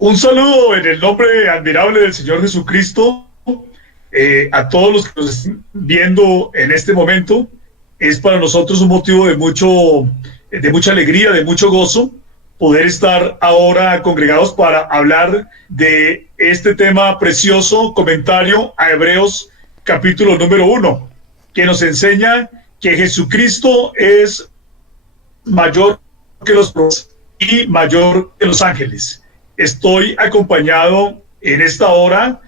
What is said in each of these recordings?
Un saludo en el nombre admirable del Señor Jesucristo a todos los que nos están viendo en este momento. Es para nosotros un motivo de mucha alegría, de mucho gozo, poder estar ahora congregados para hablar de este tema precioso, comentario a Hebreos capítulo número 1, que nos enseña que Jesucristo es mayor que los profetas y mayor que los ángeles. Estoy acompañado en esta hora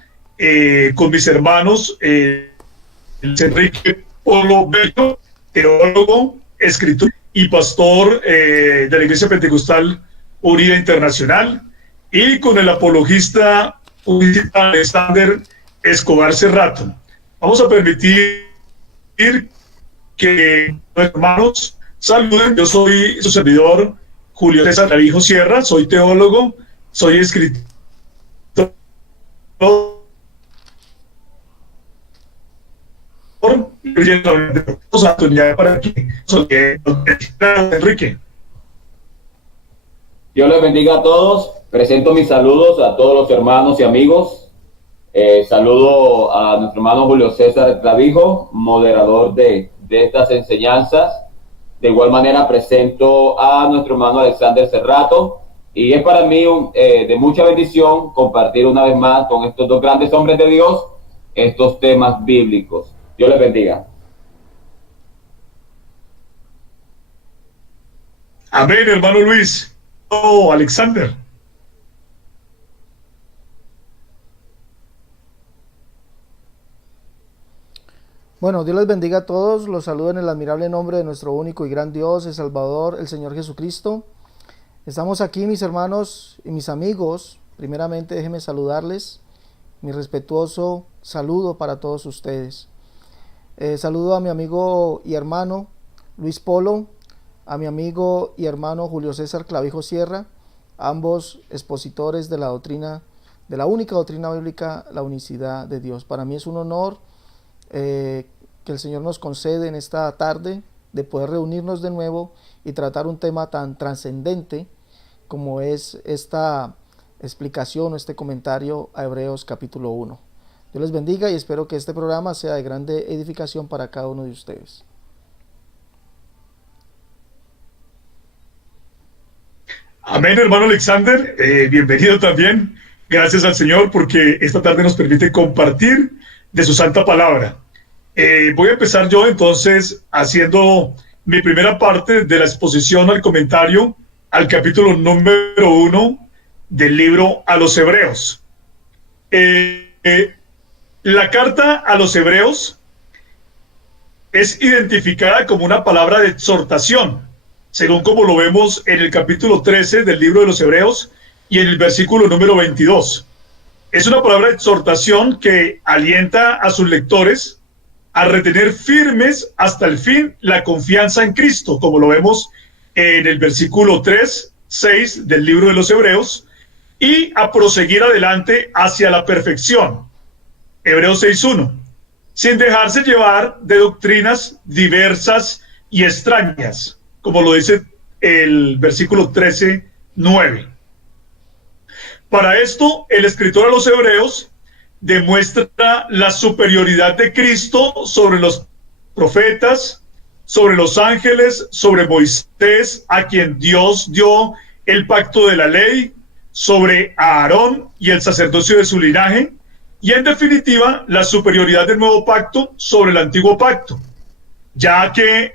con mis hermanos Enrique Polo Bello, teólogo, escritor y pastor de la Iglesia Pentecostal Unida Internacional, y con el apologista Alexander Escobar Cerrato. Vamos a permitir que los hermanos saluden. Yo soy su servidor Julio César Clavijo Sierra, soy teólogo, soy escritor para que Enrique. Dios les bendiga a todos. Presento mis saludos a todos los hermanos y amigos. Saludo a nuestro hermano Julio César Clavijo, moderador de estas enseñanzas. De igual manera presento a nuestro hermano Alexander Cerrato, y es para mí de mucha bendición compartir una vez más con estos dos grandes hombres de Dios estos temas bíblicos. Dios les bendiga. Amén, hermano Luis. Oh, Alexander. Bueno, Dios les bendiga a todos. Los saludo en el admirable nombre de nuestro único y gran Dios, el Salvador, el Señor Jesucristo. Estamos aquí, mis hermanos y mis amigos. Primeramente, déjenme saludarles. Mi respetuoso saludo para todos ustedes. Saludo a mi amigo y hermano Luis Polo, a mi amigo y hermano Julio César Clavijo Sierra, ambos expositores de la doctrina, de la única doctrina bíblica, la unicidad de Dios. Para mí es un honor que el Señor nos concede en esta tarde de poder reunirnos de nuevo y tratar un tema tan trascendente como es esta explicación o este comentario a Hebreos capítulo 1. Dios les bendiga y espero que este programa sea de grande edificación para cada uno de ustedes. Amén, hermano Alexander. Bienvenido también. Gracias al Señor porque esta tarde nos permite compartir de su santa palabra. Voy a empezar yo entonces haciendo mi primera parte de la exposición al comentario al capítulo número 1 del libro a los Hebreos. La carta a los Hebreos es identificada como una palabra de exhortación, según como lo vemos en el capítulo 13 del libro de los Hebreos y en el versículo número 22. Es una palabra de exhortación que alienta a sus lectores a retener firmes hasta el fin la confianza en Cristo, como lo vemos en el versículo 3, 6 del libro de los Hebreos, y a proseguir adelante hacia la perfección. Hebreos 6:1, sin dejarse llevar de doctrinas diversas y extrañas, como lo dice el versículo 13:9. Para esto, el escritor a los Hebreos demuestra la superioridad de Cristo sobre los profetas, sobre los ángeles, sobre Moisés, a quien Dios dio el pacto de la ley, sobre Aarón y el sacerdocio de su linaje, y en definitiva la superioridad del nuevo pacto sobre el antiguo pacto, ya que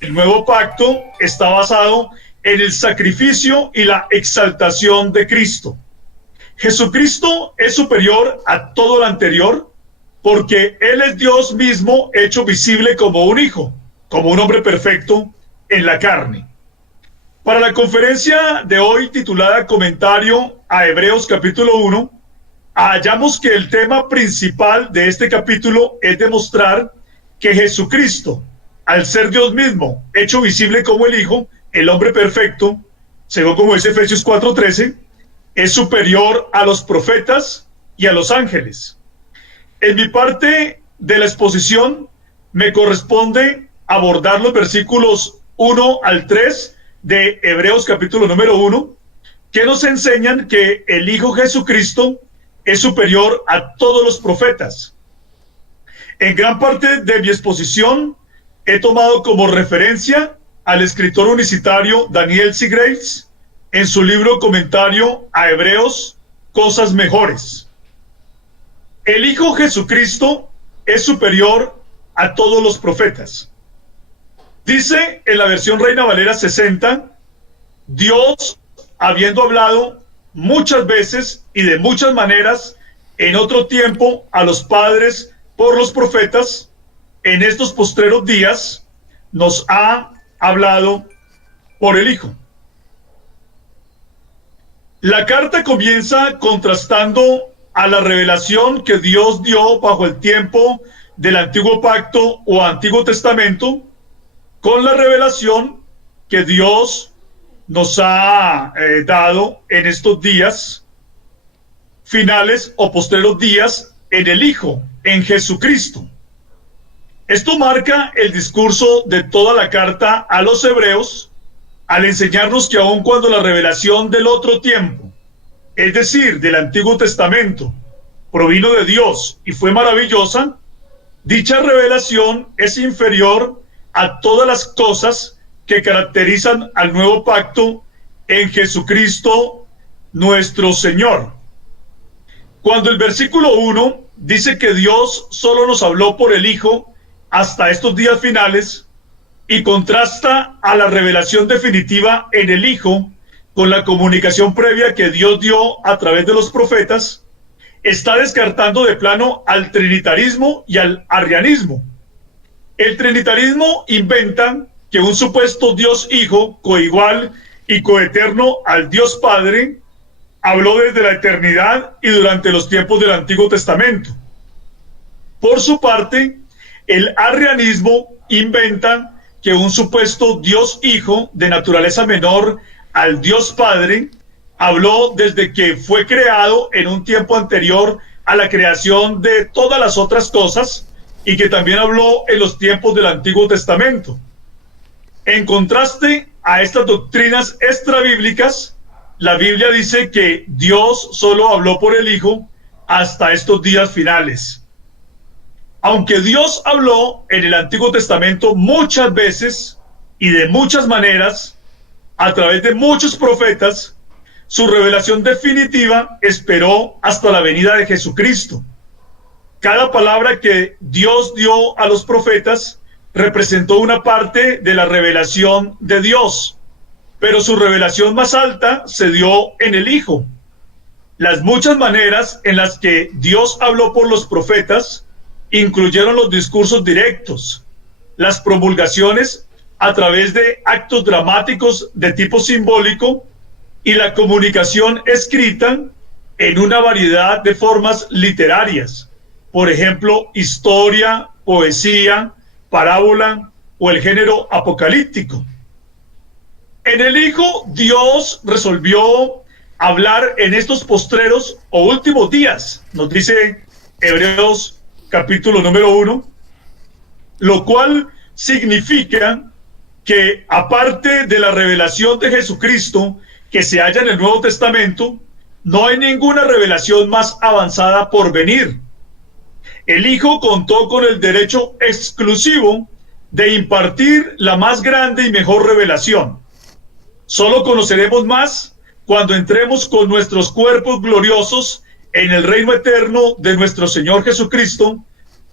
el nuevo pacto está basado en el sacrificio y la exaltación de Cristo. Jesucristo es superior a todo lo anterior porque Él es Dios mismo hecho visible como un hijo, como un hombre perfecto en la carne. Para la conferencia de hoy titulada Comentario a Hebreos capítulo 1, hallamos que el tema principal de este capítulo es demostrar que Jesucristo, al ser Dios mismo, hecho visible como el Hijo, el hombre perfecto, según como dice Efesios 4:13, es superior a los profetas y a los ángeles. En mi parte de la exposición me corresponde abordar los versículos 1 al 3 de Hebreos capítulo número 1, que nos enseñan que el Hijo Jesucristo es superior a todos los profetas. En gran parte de mi exposición he tomado como referencia al escritor unicitario Daniel C. Grace en su libro comentario a Hebreos, Cosas Mejores. El Hijo Jesucristo es superior a todos los profetas. Dice en la versión Reina Valera 60, Dios, habiendo hablado muchas veces y de muchas maneras en otro tiempo a los padres por los profetas, en estos postreros días nos ha hablado por el Hijo. La carta comienza contrastando a la revelación que Dios dio bajo el tiempo del Antiguo Pacto o Antiguo Testamento con la revelación que Dios nos ha dado en estos días finales o postreros días en el Hijo, en Jesucristo. Esto marca el discurso de toda la carta a los hebreos al enseñarnos que aun cuando la revelación del otro tiempo, es decir, del Antiguo Testamento, provino de Dios y fue maravillosa, dicha revelación es inferior a todas las cosas que caracterizan al nuevo pacto en Jesucristo nuestro Señor. Cuando el versículo 1 dice que Dios solo nos habló por el Hijo hasta estos días finales y contrasta a la revelación definitiva en el Hijo con la comunicación previa que Dios dio a través de los profetas, está descartando de plano al trinitarismo y al arrianismo. El trinitarismo inventa que un supuesto Dios Hijo, coigual y coeterno al Dios Padre, habló desde la eternidad y durante los tiempos del Antiguo Testamento. Por su parte, el arrianismo inventa que un supuesto Dios Hijo de naturaleza menor al Dios Padre habló desde que fue creado en un tiempo anterior a la creación de todas las otras cosas y que también habló en los tiempos del Antiguo Testamento. En contraste a estas doctrinas extrabíblicas, la Biblia dice que Dios solo habló por el Hijo hasta estos días finales. Aunque Dios habló en el Antiguo Testamento muchas veces y de muchas maneras, a través de muchos profetas, su revelación definitiva esperó hasta la venida de Jesucristo. Cada palabra que Dios dio a los profetas representó una parte de la revelación de Dios, pero su revelación más alta se dio en el Hijo. Las muchas maneras en las que Dios habló por los profetas incluyeron los discursos directos, las promulgaciones a través de actos dramáticos de tipo simbólico y la comunicación escrita en una variedad de formas literarias, por ejemplo, historia, poesía, parábola o el género apocalíptico. En el Hijo, Dios resolvió hablar en estos postreros o últimos días, nos dice Hebreos capítulo número 1, lo cual significa que aparte de la revelación de Jesucristo que se halla en el Nuevo Testamento, no hay ninguna revelación más avanzada por venir. El Hijo contó con el derecho exclusivo de impartir la más grande y mejor revelación. Solo conoceremos más cuando entremos con nuestros cuerpos gloriosos en el reino eterno de nuestro Señor Jesucristo,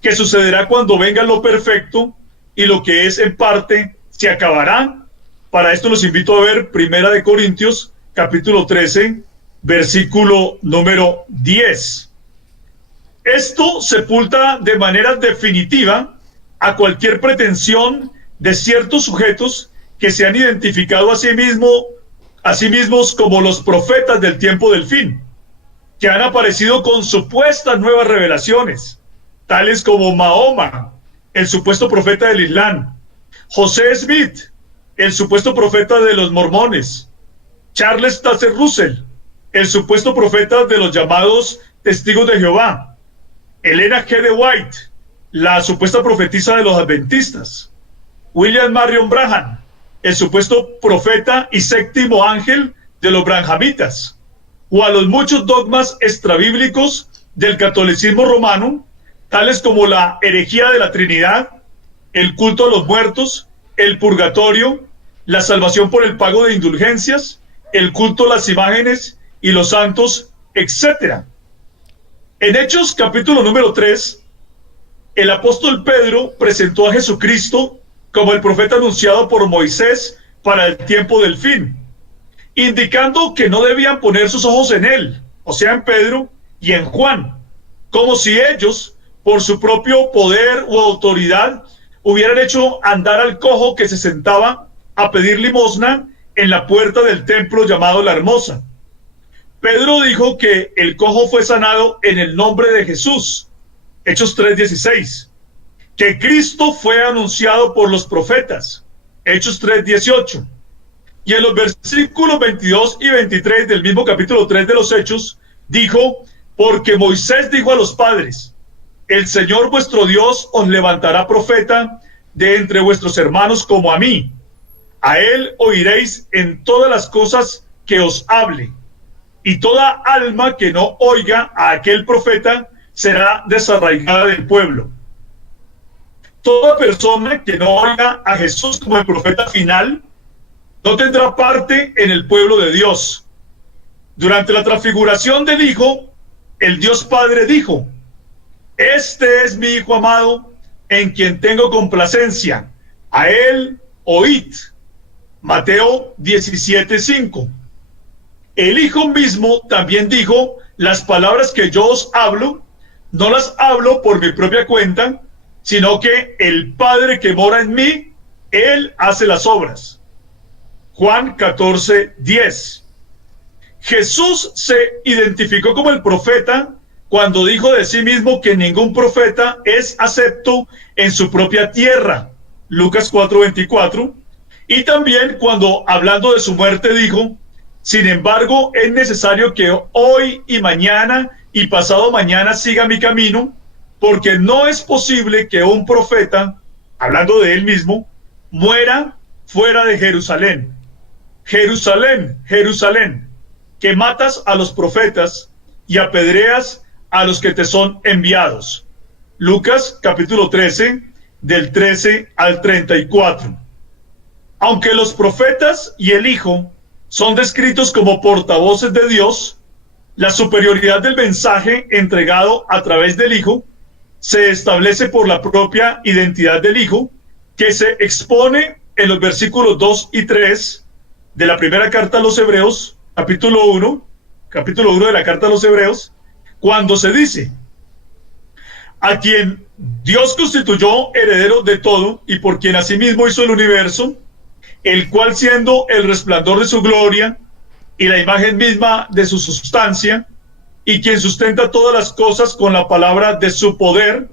que sucederá cuando venga lo perfecto y lo que es en parte se acabará. Para esto los invito a ver 1 Corintios capítulo 13, versículo número 10. Esto sepulta de manera definitiva a cualquier pretensión de ciertos sujetos que se han identificado a sí mismos como los profetas del tiempo del fin, que han aparecido con supuestas nuevas revelaciones, tales como Mahoma, el supuesto profeta del Islam, José Smith, el supuesto profeta de los mormones, Charles Taze Russell, el supuesto profeta de los llamados Testigos de Jehová, Elena G. de White, la supuesta profetisa de los adventistas, William Marion Branham, el supuesto profeta y séptimo ángel de los branhamitas, o a los muchos dogmas extrabíblicos del catolicismo romano, tales como la herejía de la Trinidad, el culto a los muertos, el purgatorio, la salvación por el pago de indulgencias, el culto a las imágenes y los santos, etc. En Hechos capítulo número 3, el apóstol Pedro presentó a Jesucristo como el profeta anunciado por Moisés para el tiempo del fin, indicando que no debían poner sus ojos en él, o sea, en Pedro y en Juan, como si ellos, por su propio poder u autoridad, hubieran hecho andar al cojo que se sentaba a pedir limosna en la puerta del templo llamado La Hermosa. Pedro dijo que el cojo fue sanado en el nombre de Jesús, Hechos 3:16, que Cristo fue anunciado por los profetas, Hechos 3:18, y en los versículos 22 y 23 del mismo capítulo 3 de los Hechos, dijo, porque Moisés dijo a los padres, el Señor vuestro Dios os levantará profeta de entre vuestros hermanos como a mí. A él oiréis en todas las cosas que os hable. Y toda alma que no oiga a aquel profeta será desarraigada del pueblo. Toda persona que no oiga a Jesús como el profeta final no tendrá parte en el pueblo de Dios. Durante la transfiguración del Hijo, el Dios Padre dijo, este es mi Hijo amado, en quien tengo complacencia, a él oíd. Mateo 17:5. El Hijo mismo también dijo, las palabras que yo os hablo, no las hablo por mi propia cuenta, sino que el Padre que mora en mí, él hace las obras. Juan 14:10. Jesús se identificó como el profeta cuando dijo de sí mismo que ningún profeta es acepto en su propia tierra, Lucas 4:24, y también cuando hablando de su muerte dijo, sin embargo es necesario que hoy y mañana y pasado mañana siga mi camino, porque no es posible que un profeta, hablando de él mismo, muera fuera de Jerusalén. Jerusalén, Jerusalén, que matas a los profetas y apedreas a los que te son enviados. Lucas capítulo 13, del 13 al 34. Aunque los profetas y el Hijo son descritos como portavoces de Dios, la superioridad del mensaje entregado a través del Hijo se establece por la propia identidad del Hijo, que se expone en los versículos 2 y 3 de la primera carta a los Hebreos, capítulo 1 de la carta a los Hebreos, cuando se dice, a quien Dios constituyó heredero de todo y por quien asimismo hizo el universo, el cual siendo el resplandor de su gloria y la imagen misma de su sustancia, y quien sustenta todas las cosas con la palabra de su poder,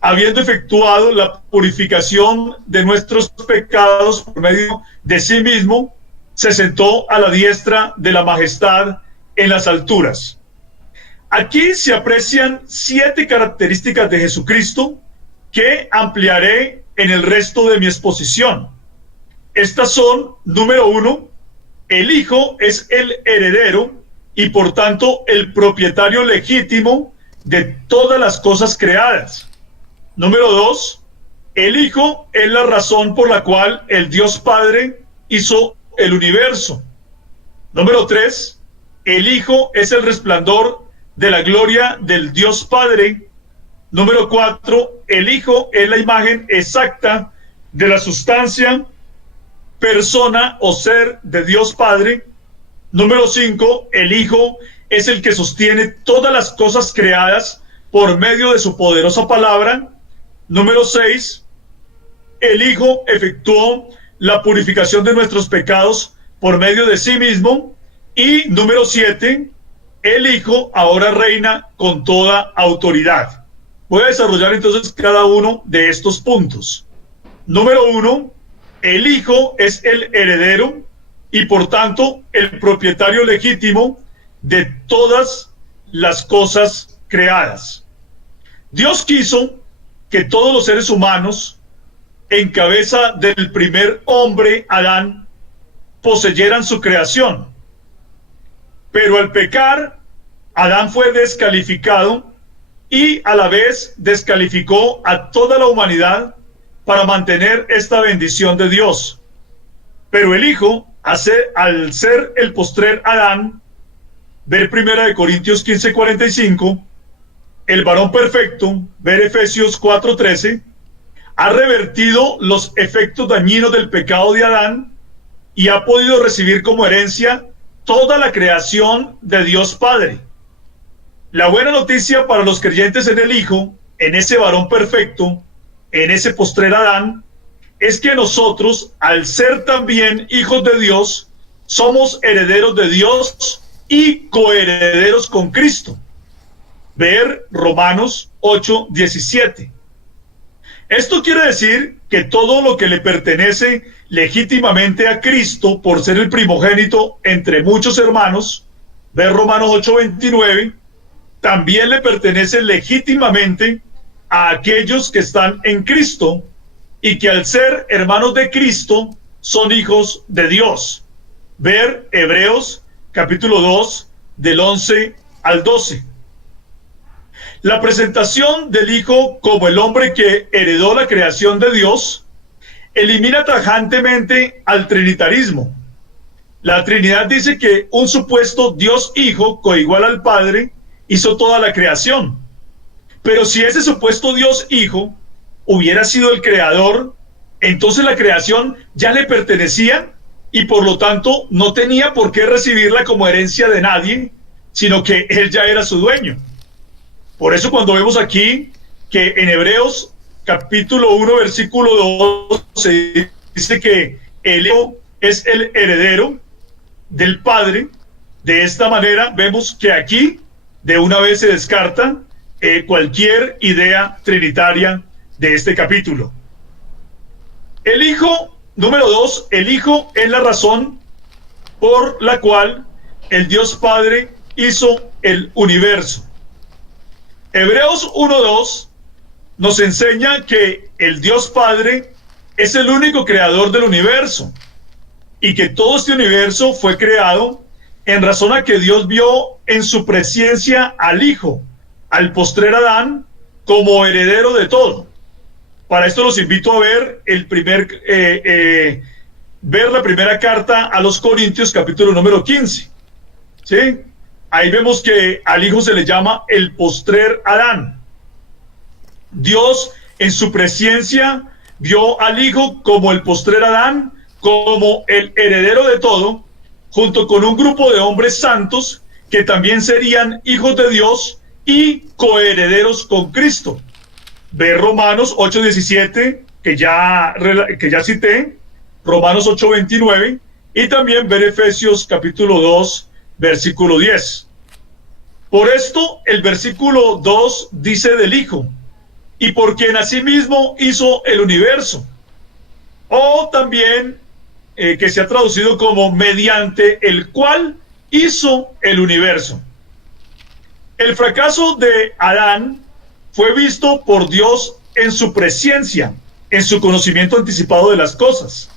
habiendo efectuado la purificación de nuestros pecados por medio de sí mismo, se sentó a la diestra de la majestad en las alturas. Aquí se aprecian 7 características de Jesucristo que ampliaré en el resto de mi exposición. Estas son, número 1, el Hijo es el heredero y por tanto el propietario legítimo de todas las cosas creadas. Número 2, el Hijo es la razón por la cual el Dios Padre hizo el universo. Número 3, el Hijo es el resplandor de la gloria del Dios Padre. Número 4, el Hijo es la imagen exacta de la sustancia, persona o ser de Dios Padre. Número 5, el Hijo es el que sostiene todas las cosas creadas por medio de su poderosa palabra. Número 6, el Hijo efectuó la purificación de nuestros pecados por medio de sí mismo. Y número 7, el Hijo ahora reina con toda autoridad. Voy a desarrollar entonces cada uno de estos puntos. Número 1, el Hijo es el heredero y por tanto el propietario legítimo de todas las cosas creadas. Dios quiso que todos los seres humanos, en cabeza del primer hombre, Adán, poseyeran su creación. Pero al pecar, Adán fue descalificado y a la vez descalificó a toda la humanidad para mantener esta bendición de Dios. Pero el Hijo, al ser el postrer Adán, ver 1 Corintios 15:45, el varón perfecto, ver Efesios 4:13, ha revertido los efectos dañinos del pecado de Adán y ha podido recibir como herencia toda la creación de Dios Padre. La buena noticia para los creyentes en el Hijo, en ese varón perfecto, en ese postrer Adán, es que nosotros, al ser también hijos de Dios, somos herederos de Dios y coherederos con Cristo. Ver Romanos 8:17. Esto quiere decir que todo lo que le pertenece legítimamente a Cristo por ser el primogénito entre muchos hermanos, ver Romanos 8:29, también le pertenece legítimamente a aquellos que están en Cristo y que al ser hermanos de Cristo son hijos de Dios. Ver Hebreos capítulo 2 del 11 al 12. La presentación del Hijo como el hombre que heredó la creación de Dios elimina tajantemente al trinitarismo. La Trinidad dice que un supuesto Dios Hijo coigual al Padre hizo toda la creación. Pero si ese supuesto Dios Hijo hubiera sido el creador, entonces la creación ya le pertenecía y por lo tanto no tenía por qué recibirla como herencia de nadie, sino que él ya era su dueño. Por eso cuando vemos aquí que en Hebreos capítulo 1 versículo 2 se dice que el Hijo es el heredero del Padre, de esta manera vemos que aquí de una vez se descarta cualquier idea trinitaria de este capítulo. El Hijo, número 2, el Hijo es la razón por la cual el Dios Padre hizo el universo. Hebreos 1:2 nos enseña que el Dios Padre es el único creador del universo y que todo este universo fue creado en razón a que Dios vio en su presencia al Hijo, al postrer Adán, como heredero de todo. Para esto los invito a ver ver la primera carta a los Corintios, capítulo número 15. ¿Sí? Ahí vemos que al Hijo se le llama el postrer Adán. Dios en su presencia vio al Hijo como el postrer Adán, como el heredero de todo, junto con un grupo de hombres santos que también serían hijos de Dios y coherederos con Cristo. Ve Romanos 8:17, que ya cité, Romanos 8:29, y también ver Efesios capítulo 2, versículo 10. Por esto el versículo 2 dice del Hijo, y por quien asimismo hizo el universo. O también que se ha traducido como mediante el cual hizo el universo. El fracaso de Adán fue visto por Dios en su presencia, en su conocimiento anticipado de las cosas.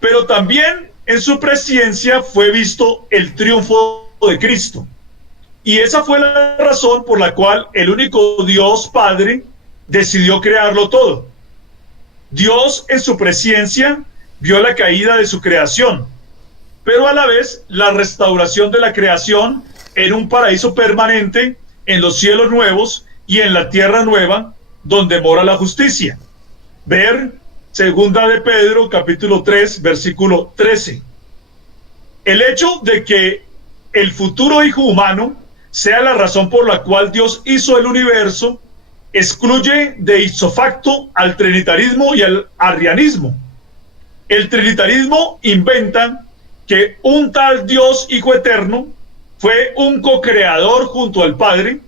Pero también en su presencia fue visto el triunfo de Cristo. Y esa fue la razón por la cual el único Dios Padre decidió crearlo todo. Dios en su presencia vio la caída de su creación, pero a la vez la restauración de la creación en un paraíso permanente, en los cielos nuevos y en la tierra nueva, donde mora la justicia. Ver segunda de Pedro, capítulo 3, versículo 13. El hecho de que el futuro hijo humano sea la razón por la cual Dios hizo el universo, excluye de ipso facto al trinitarismo y al arrianismo. El trinitarismo inventa que un tal Dios Hijo Eterno fue un co-creador junto al Padre,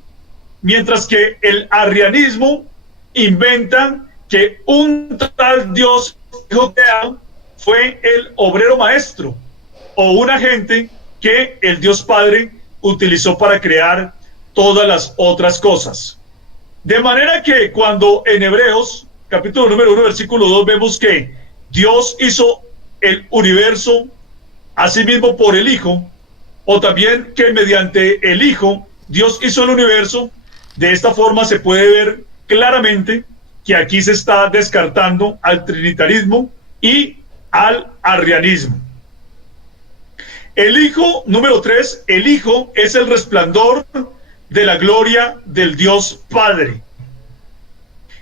mientras que el arrianismo inventa que un tal Dios Hijo Creado fue el obrero maestro o un agente que el Dios Padre utilizó para crear todas las otras cosas. De manera que cuando en Hebreos, capítulo número 1, versículo 2, vemos que Dios hizo el universo asimismo por el Hijo, o también que mediante el Hijo Dios hizo el universo, de esta forma se puede ver claramente que aquí se está descartando al trinitarismo y al arrianismo. El Hijo, número 3, el Hijo es el resplandor de la gloria del Dios Padre.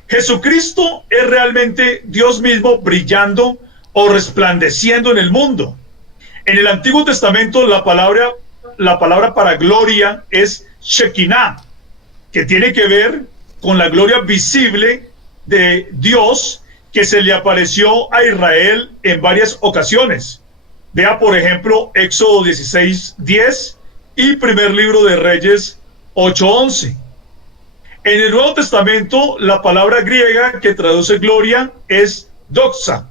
Jesucristo es realmente Dios mismo brillando o resplandeciendo en el mundo. En el Antiguo Testamento la palabra para gloria es Shekinah, que tiene que ver con la gloria visible de Dios que se le apareció a Israel en varias ocasiones. Vea, por ejemplo, Éxodo 16:10 y primer libro de Reyes 8:11. En el Nuevo Testamento, la palabra griega que traduce gloria es doxa.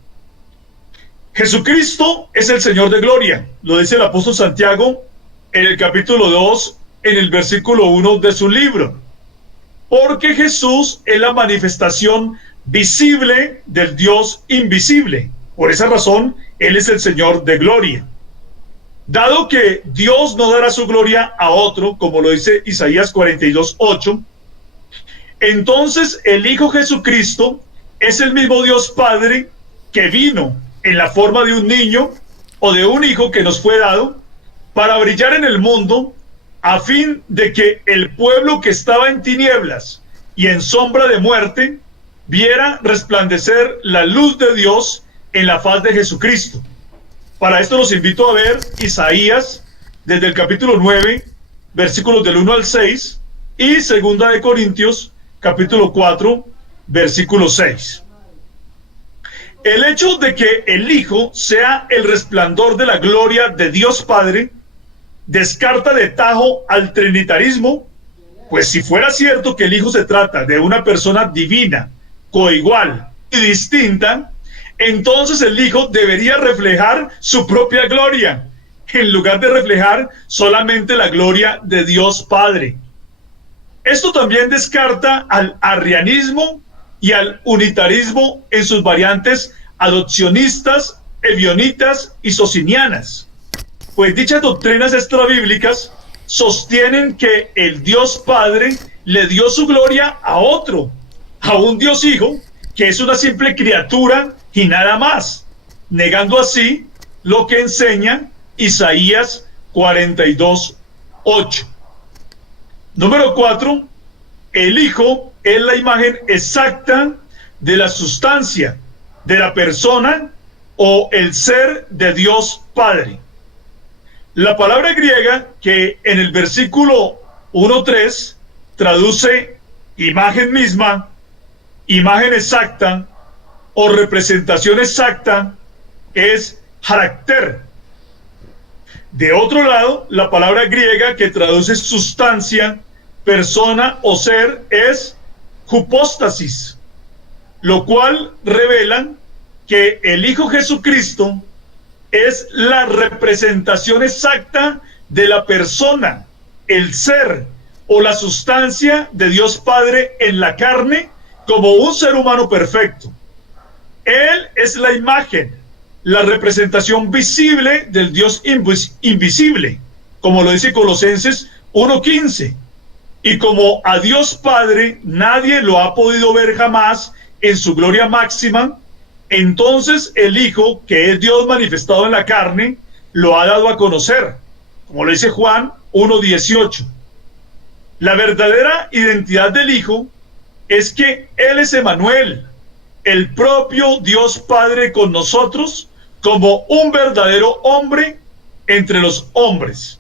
Jesucristo es el Señor de gloria, lo dice el apóstol Santiago en el capítulo 2, en el versículo 1 de su libro. Porque Jesús es la manifestación visible del Dios invisible. Por esa razón, Él es el Señor de gloria. Dado que Dios no dará su gloria a otro, como lo dice Isaías 42:8, entonces el Hijo Jesucristo es el mismo Dios Padre que vino en la forma de un niño o de un hijo que nos fue dado para brillar en el mundo, a fin de que el pueblo que estaba en tinieblas y en sombra de muerte viera resplandecer la luz de Dios en la faz de Jesucristo. Para esto los invito a ver Isaías desde el capítulo 9, versículos del 1 al 6, y segunda de Corintios, capítulo 4, versículo 6. El hecho de que el Hijo sea el resplandor de la gloria de Dios Padre descarta de tajo al trinitarismo, pues si fuera cierto que el Hijo se trata de una persona divina, coigual y distinta, entonces el Hijo debería reflejar su propia gloria, en lugar de reflejar solamente la gloria de Dios Padre. Esto también descarta al arrianismo y al unitarismo en sus variantes adopcionistas, ebionitas y socinianas, pues dichas doctrinas extrabíblicas sostienen que el Dios Padre le dio su gloria a otro, a un Dios Hijo, que es una simple criatura y nada más, negando así lo que enseña Isaías 42:8. Número 4, el Hijo es la imagen exacta de la sustancia, de la persona o el ser de Dios Padre. La palabra griega que en el versículo 1:3 traduce imagen misma, imagen exacta o representación exacta es carácter. De otro lado, la palabra griega que traduce sustancia, persona o ser es hypostasis, lo cual revela que el Hijo Jesucristo es la representación exacta de la persona, el ser o la sustancia de Dios Padre en la carne como un ser humano perfecto. Él es la imagen, la representación visible del Dios invisible, como lo dice Colosenses 1:15. Y como a Dios Padre nadie lo ha podido ver jamás en su gloria máxima, entonces el Hijo, que es Dios manifestado en la carne, lo ha dado a conocer, como lo dice Juan 1:18. La verdadera identidad del Hijo es que Él es Emmanuel, el propio Dios Padre con nosotros, como un verdadero hombre entre los hombres.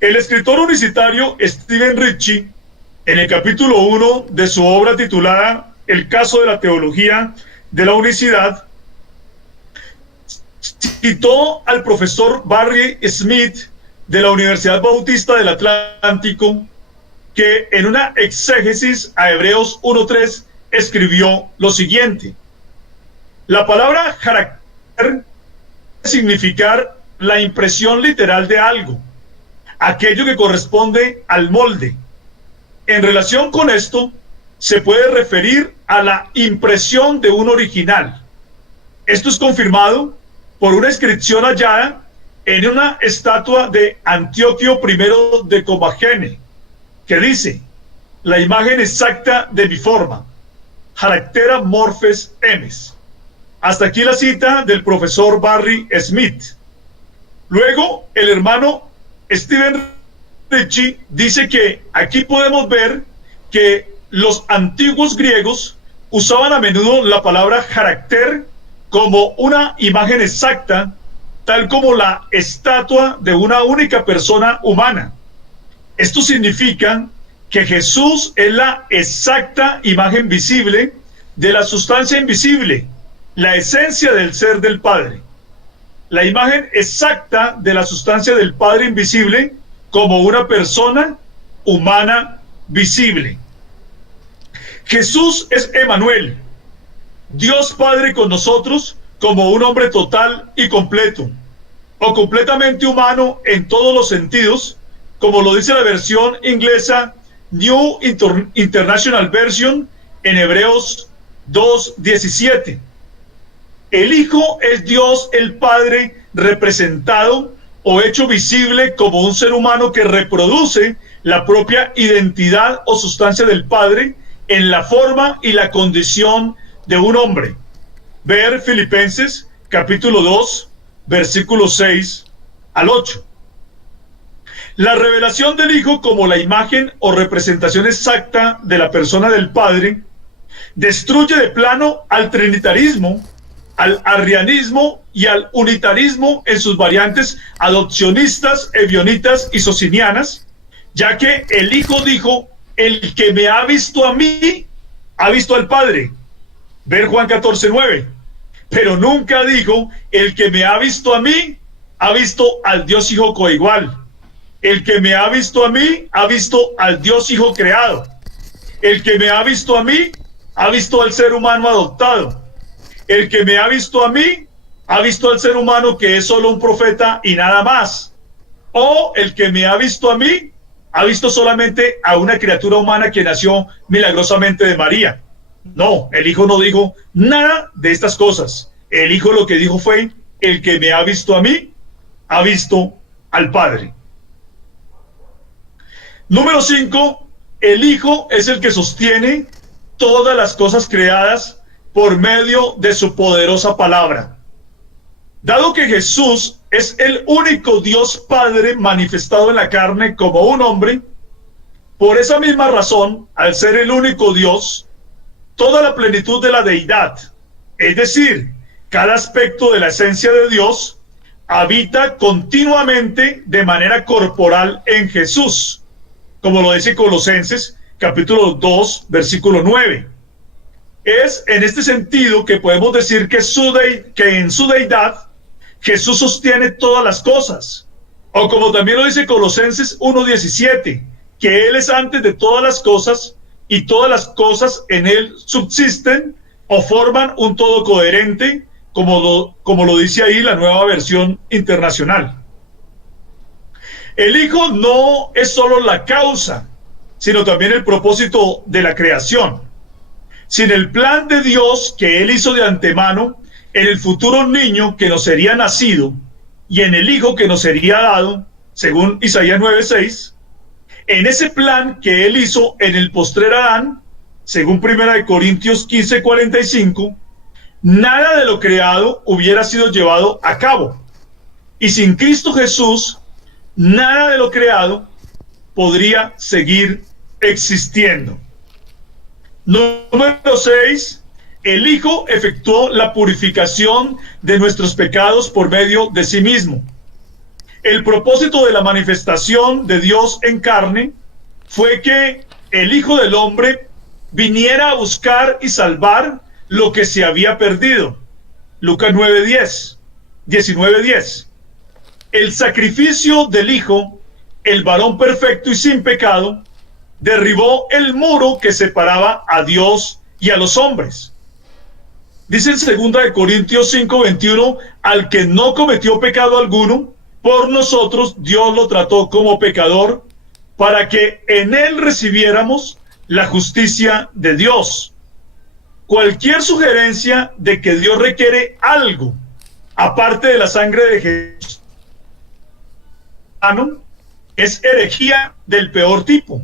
El escritor unicitario Stephen Ritchie, en el capítulo 1 de su obra titulada El caso de la teología de la unicidad, citó al profesor Barry Smith de la Universidad Bautista del Atlántico, que en una exégesis a Hebreos 1:3 escribió lo siguiente: la palabra carácter significar la impresión literal de algo, aquello que corresponde al molde. En relación con esto, se puede referir a la impresión de un original. Esto es confirmado por una inscripción hallada en una estatua de Antioquio I de Comagene, que dice: la imagen exacta de mi forma, Charactera Morphes Emes. Hasta aquí la cita del profesor Barry Smith. Luego, el hermano Stephen Ritchie dice que aquí podemos ver que los antiguos griegos usaban a menudo la palabra carácter como una imagen exacta, tal como la estatua de una única persona humana. Esto significa que Jesús es la exacta imagen visible de la sustancia invisible, la esencia del ser del Padre. La imagen exacta de la sustancia del Padre invisible como una persona humana visible. Jesús es Emmanuel, Dios Padre con nosotros, como un hombre total y completo, o completamente humano en todos los sentidos, como lo dice la versión inglesa New International Version en Hebreos 2:17. El Hijo es Dios el Padre representado o hecho visible como un ser humano que reproduce la propia identidad o sustancia del Padre en la forma y la condición de un hombre. Ver Filipenses capítulo 2, versículos 6 al 8. La revelación del Hijo como la imagen o representación exacta de la persona del Padre destruye de plano al trinitarismo, al arrianismo y al unitarismo en sus variantes adopcionistas, ebionitas y socinianas, ya que el Hijo dijo: el que me ha visto a mí, ha visto al Padre. Ver Juan 14:9. Pero nunca dijo: el que me ha visto a mí, ha visto al Dios Hijo coigual. El que me ha visto a mí, ha visto al Dios Hijo creado. El que me ha visto a mí, ha visto al ser humano adoptado. El que me ha visto a mí, ha visto al ser humano que es solo un profeta y nada más. O el que me ha visto a mí, ha visto solamente a una criatura humana que nació milagrosamente de María. No, el Hijo no dijo nada de estas cosas. El Hijo lo que dijo fue: el que me ha visto a mí, ha visto al Padre. Número 5, el Hijo es el que sostiene todas las cosas creadas por medio de su poderosa palabra. Dado que Jesús es el único Dios Padre manifestado en la carne como un hombre, por esa misma razón, al ser el único Dios, toda la plenitud de la deidad, es decir, cada aspecto de la esencia de Dios, habita continuamente de manera corporal en Jesús, como lo dice Colosenses capítulo 2, versículo 9. Es en este sentido que podemos decir que en su deidad Jesús sostiene todas las cosas, o como también lo dice Colosenses 1:17, que Él es antes de todas las cosas y todas las cosas en Él subsisten o forman un todo coherente, como lo dice ahí la Nueva Versión Internacional. El Hijo no es solo la causa, sino también el propósito de la creación. Sin el plan de Dios que Él hizo de antemano, en el futuro niño que nos sería nacido y en el Hijo que nos sería dado, según Isaías 9:6, en ese plan que Él hizo en el postrer Adán, según 1 Corintios 15:45, nada de lo creado hubiera sido llevado a cabo. Y sin Cristo Jesús, nada de lo creado podría seguir existiendo. Número 6. El Hijo efectuó la purificación de nuestros pecados por medio de sí mismo. El propósito de la manifestación de Dios en carne fue que el Hijo del Hombre viniera a buscar y salvar lo que se había perdido. Lucas 9:10, 19:10. El sacrificio del Hijo, el varón perfecto y sin pecado, derribó el muro que separaba a Dios y a los hombres. Dice en 2 Corintios 5:21, al que no cometió pecado alguno, por nosotros Dios lo trató como pecador para que en él recibiéramos la justicia de Dios. Cualquier sugerencia de que Dios requiere algo aparte de la sangre de Jesús es herejía del peor tipo.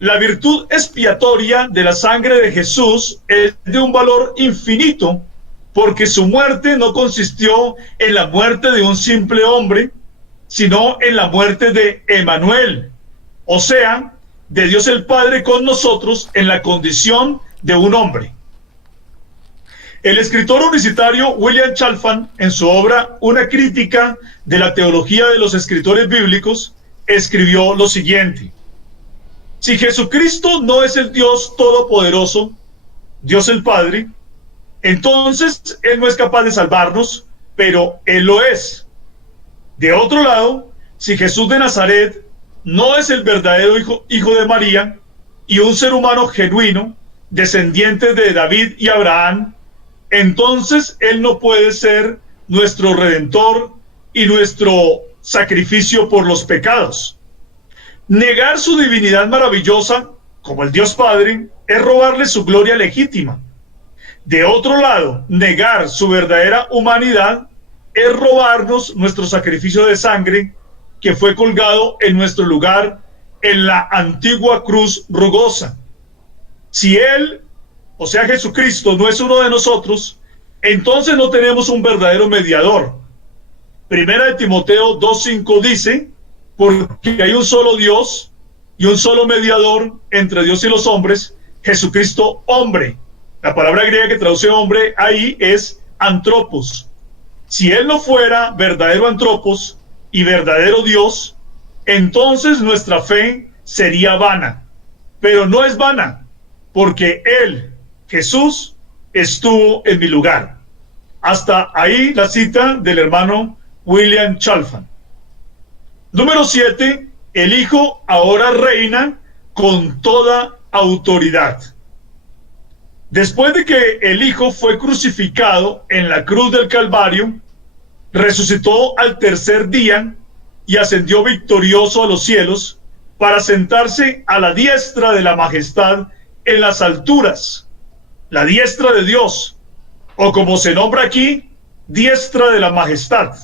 La virtud expiatoria de la sangre de Jesús es de un valor infinito, porque su muerte no consistió en la muerte de un simple hombre, sino en la muerte de Emmanuel, o sea, de Dios el Padre con nosotros en la condición de un hombre. El escritor universitario William Chalfant, en su obra Una crítica de la teología de los escritores bíblicos, escribió lo siguiente: si Jesucristo no es el Dios todopoderoso, Dios el Padre, entonces Él no es capaz de salvarnos, pero Él lo es. De otro lado, si Jesús de Nazaret no es el verdadero hijo de María y un ser humano genuino, descendiente de David y Abraham, entonces Él no puede ser nuestro Redentor y nuestro sacrificio por los pecados. Negar su divinidad maravillosa, como el Dios Padre, es robarle su gloria legítima. De otro lado, negar su verdadera humanidad es robarnos nuestro sacrificio de sangre que fue colgado en nuestro lugar en la antigua cruz rugosa. Si Él, o sea Jesucristo, no es uno de nosotros, entonces no tenemos un verdadero mediador. Primera de Timoteo 2:5 dice: porque hay un solo Dios y un solo mediador entre Dios y los hombres, Jesucristo hombre. La palabra griega que traduce hombre ahí es antropos. Si Él no fuera verdadero antropos y verdadero Dios, entonces nuestra fe sería vana. Pero no es vana, porque Él, Jesús, estuvo en mi lugar. Hasta ahí la cita del hermano William Chalfant. Número 7. El Hijo ahora reina con toda autoridad. Después de que el Hijo fue crucificado en la cruz del Calvario, resucitó al tercer día y ascendió victorioso a los cielos para sentarse a la diestra de la majestad en las alturas, la diestra de Dios, o como se nombra aquí, diestra de la majestad.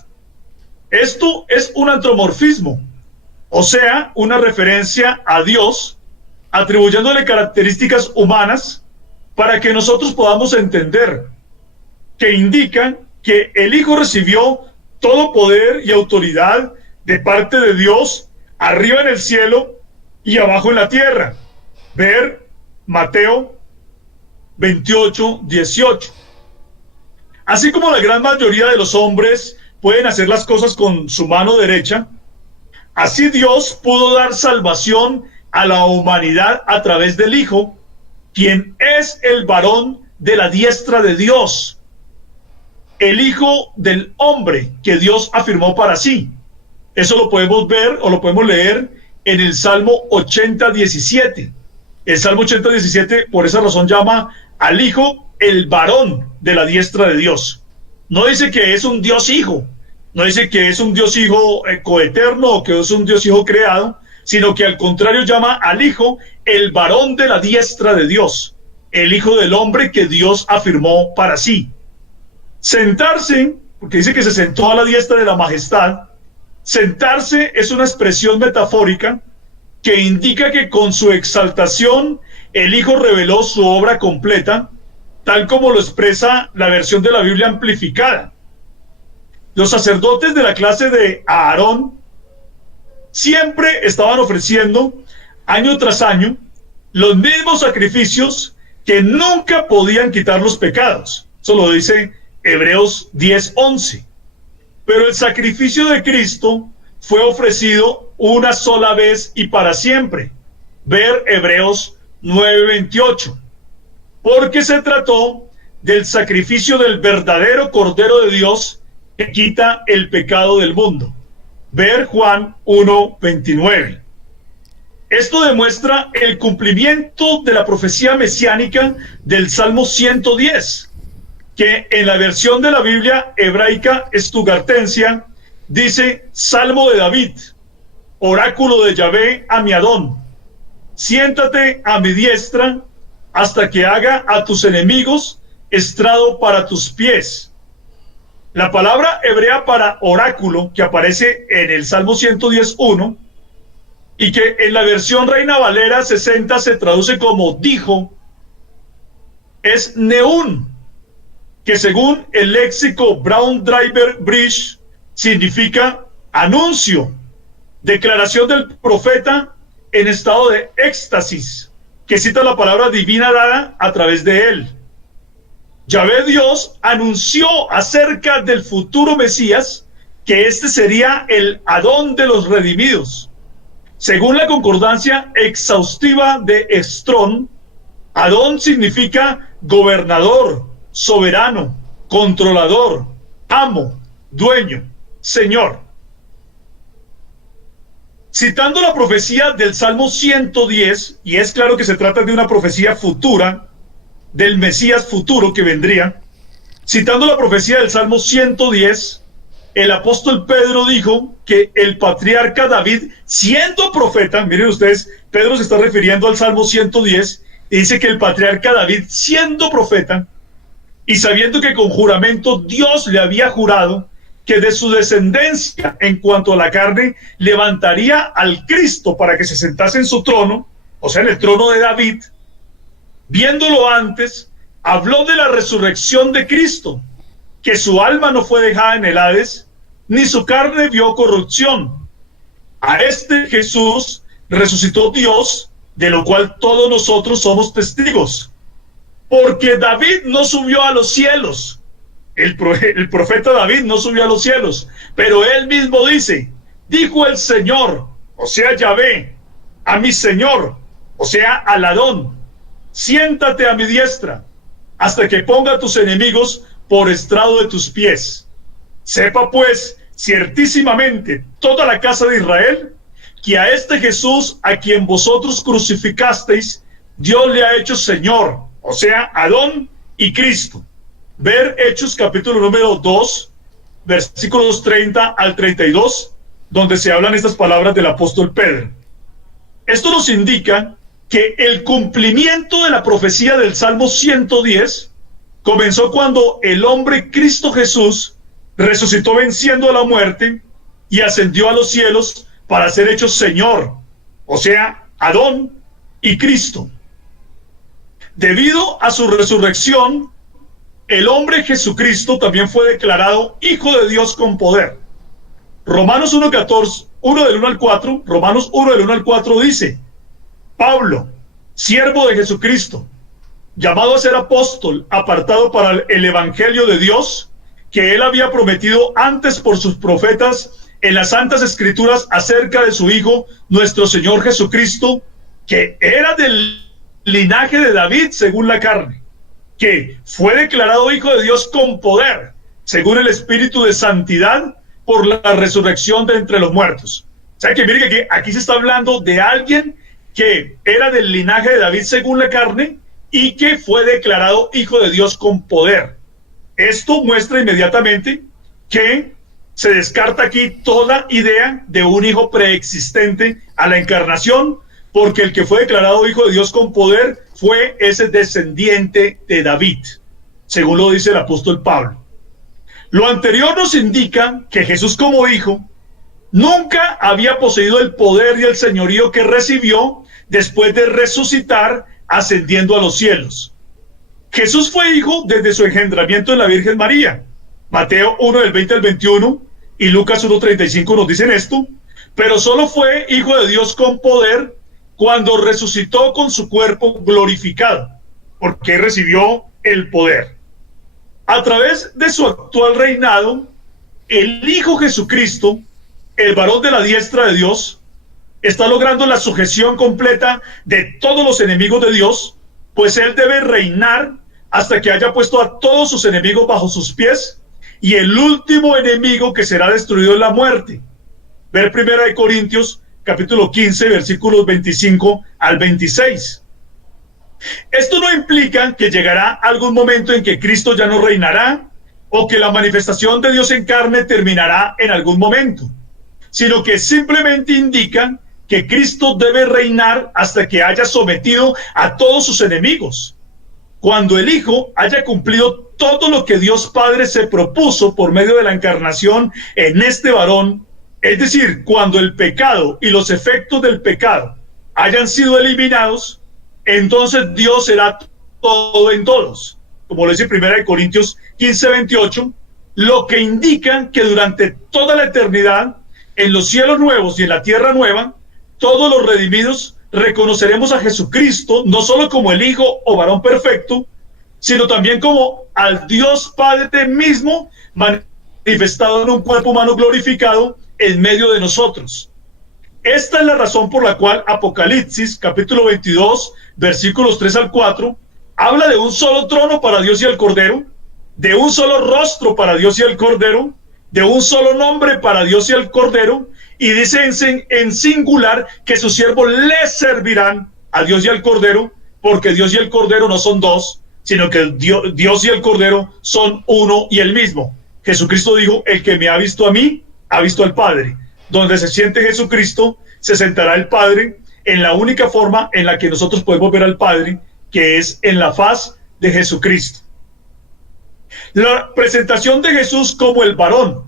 Esto es un antropomorfismo, o sea, una referencia a Dios, atribuyéndole características humanas para que nosotros podamos entender, que indican que el Hijo recibió todo poder y autoridad de parte de Dios, arriba en el cielo y abajo en la tierra. Ver Mateo 28:18. Así como la gran mayoría de los hombres pueden hacer las cosas con su mano derecha, así Dios pudo dar salvación a la humanidad a través del Hijo, quien es el varón de la diestra de Dios, el Hijo del hombre que Dios afirmó para sí. Eso lo podemos ver o lo podemos leer en el Salmo 80:17. El Salmo 80:17 por esa razón llama al Hijo el varón de la diestra de Dios. No dice que es un Dios hijo, no dice que es un Dios hijo coeterno o que es un Dios hijo creado, sino que al contrario llama al Hijo el varón de la diestra de Dios, el Hijo del hombre que Dios afirmó para sí. Sentarse, porque dice que se sentó a la diestra de la majestad, sentarse es una expresión metafórica que indica que con su exaltación el Hijo reveló su obra completa, tal como lo expresa la versión de la Biblia amplificada. Los sacerdotes de la clase de Aarón siempre estaban ofreciendo, año tras año, los mismos sacrificios que nunca podían quitar los pecados. Eso lo dice Hebreos 10:11. Pero el sacrificio de Cristo fue ofrecido una sola vez y para siempre. Ver Hebreos 9:28. Porque se trató del sacrificio del verdadero Cordero de Dios que quita el pecado del mundo. Ver Juan 1:29. Esto demuestra el cumplimiento de la profecía mesiánica del Salmo 110, que en la versión de la Biblia hebraica estugartensia dice: Salmo de David, oráculo de Yahvé a mi Adón, siéntate a mi diestra hasta que haga a tus enemigos estrado para tus pies. La palabra hebrea para oráculo, que aparece en el Salmo 110:1 y que en la versión Reina Valera 60 se traduce como dijo, es neún, que según el léxico Brown Driver Bridge significa anuncio, declaración del profeta en estado de éxtasis, que cita la palabra divina dada a través de él. Yahvé Dios anunció acerca del futuro Mesías que este sería el Adón de los redimidos. Según la concordancia exhaustiva de Strong, Adón significa gobernador, soberano, controlador, amo, dueño, señor. Citando la profecía del Salmo 110, y es claro que se trata de una profecía futura, del Mesías futuro que vendría, citando la profecía del Salmo 110, el apóstol Pedro dijo que el patriarca David, siendo profeta, miren ustedes, Pedro se está refiriendo al Salmo 110, y dice que el patriarca David, siendo profeta, y sabiendo que con juramento Dios le había jurado que de su descendencia en cuanto a la carne levantaría al Cristo para que se sentase en su trono, o sea, en el trono de David, viéndolo antes, habló de la resurrección de Cristo, que su alma no fue dejada en el Hades, ni su carne vio corrupción. A este Jesús resucitó Dios, de lo cual todos nosotros somos testigos. Porque David no subió a los cielos, el profeta David no subió a los cielos, pero él mismo dice, dijo el Señor, o sea Yahvé, a mi Señor, o sea al Adón, siéntate a mi diestra, hasta que ponga a tus enemigos por estrado de tus pies. Sepa pues, ciertísimamente, toda la casa de Israel, que a este Jesús, a quien vosotros crucificasteis, Dios le ha hecho Señor, o sea, Adón y Cristo. Ver Hechos capítulo número 2, versículos 30 al 32, donde se hablan estas palabras del apóstol Pedro. Esto nos indica que el cumplimiento de la profecía del Salmo 110 comenzó cuando el hombre Cristo Jesús resucitó venciendo a la muerte y ascendió a los cielos para ser hecho Señor, o sea, Adón y Cristo. Debido a su resurrección, el hombre Jesucristo también fue declarado Hijo de Dios con poder. Romanos 1:14, 1 del 1 al 4, Romanos 1 del 1 al 4 dice, Pablo, siervo de Jesucristo, llamado a ser apóstol, apartado para el evangelio de Dios, que él había prometido antes por sus profetas en las santas escrituras acerca de su Hijo, nuestro Señor Jesucristo, que era del linaje de David según la carne, que fue declarado Hijo de Dios con poder, según el Espíritu de santidad, por la resurrección de entre los muertos. O sea que miren que aquí se está hablando de alguien que era del linaje de David según la carne y que fue declarado Hijo de Dios con poder. Esto muestra inmediatamente que se descarta aquí toda idea de un hijo preexistente a la encarnación, porque el que fue declarado Hijo de Dios con poder fue ese descendiente de David, según lo dice el apóstol Pablo. Lo anterior nos indica que Jesús como hijo nunca había poseído el poder y el señorío que recibió después de resucitar ascendiendo a los cielos. Jesús fue hijo desde su engendramiento en la Virgen María. Mateo 1 del 20 al 21 y Lucas 1:35 nos dicen esto, pero solo fue hijo de Dios con poder cuando resucitó con su cuerpo glorificado, porque recibió el poder. A través de su actual reinado, el Hijo Jesucristo, el varón de la diestra de Dios, está logrando la sujeción completa de todos los enemigos de Dios, pues él debe reinar hasta que haya puesto a todos sus enemigos bajo sus pies, y el último enemigo que será destruido es la muerte. Ver 1 Corintios capítulo 15, versículos 25 al 26. Esto no implica que llegará algún momento en que Cristo ya no reinará o que la manifestación de Dios en carne terminará en algún momento, sino que simplemente indican que Cristo debe reinar hasta que haya sometido a todos sus enemigos. Cuando el Hijo haya cumplido todo lo que Dios Padre se propuso por medio de la encarnación en este varón, es decir, cuando el pecado y los efectos del pecado hayan sido eliminados, entonces Dios será todo en todos, como lo dice 1 Corintios 15:28, lo que indica que durante toda la eternidad, en los cielos nuevos y en la tierra nueva, todos los redimidos reconoceremos a Jesucristo no solo como el Hijo o varón perfecto, sino también como al Dios Padre mismo manifestado en un cuerpo humano glorificado en medio de nosotros. Esta es la razón por la cual Apocalipsis, capítulo 22, versículos 3 al 4, habla de un solo trono para Dios y el Cordero, de un solo rostro para Dios y el Cordero, de un solo nombre para Dios y el Cordero, y dice en singular que sus siervos le servirán a Dios y al Cordero, porque Dios y el Cordero no son dos, sino que Dios y el Cordero son uno y el mismo. Jesucristo dijo: el que me ha visto a mí, ha visto al Padre. Donde se siente Jesucristo, se sentará el Padre, en la única forma en la que nosotros podemos ver al Padre, que es en la faz de Jesucristo. La presentación de Jesús como el varón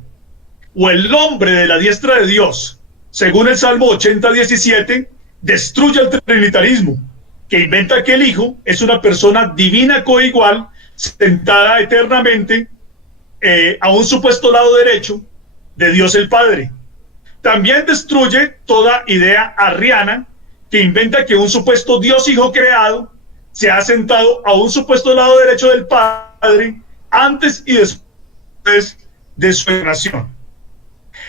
o el hombre de la diestra de Dios, según el Salmo 80:17, destruye el trinitarismo, que inventa que el Hijo es una persona divina coigual, sentada eternamente a un supuesto lado derecho de Dios el Padre. También destruye toda idea arriana que inventa que un supuesto Dios Hijo creado se ha sentado a un supuesto lado derecho del Padre antes y después de su encarnación.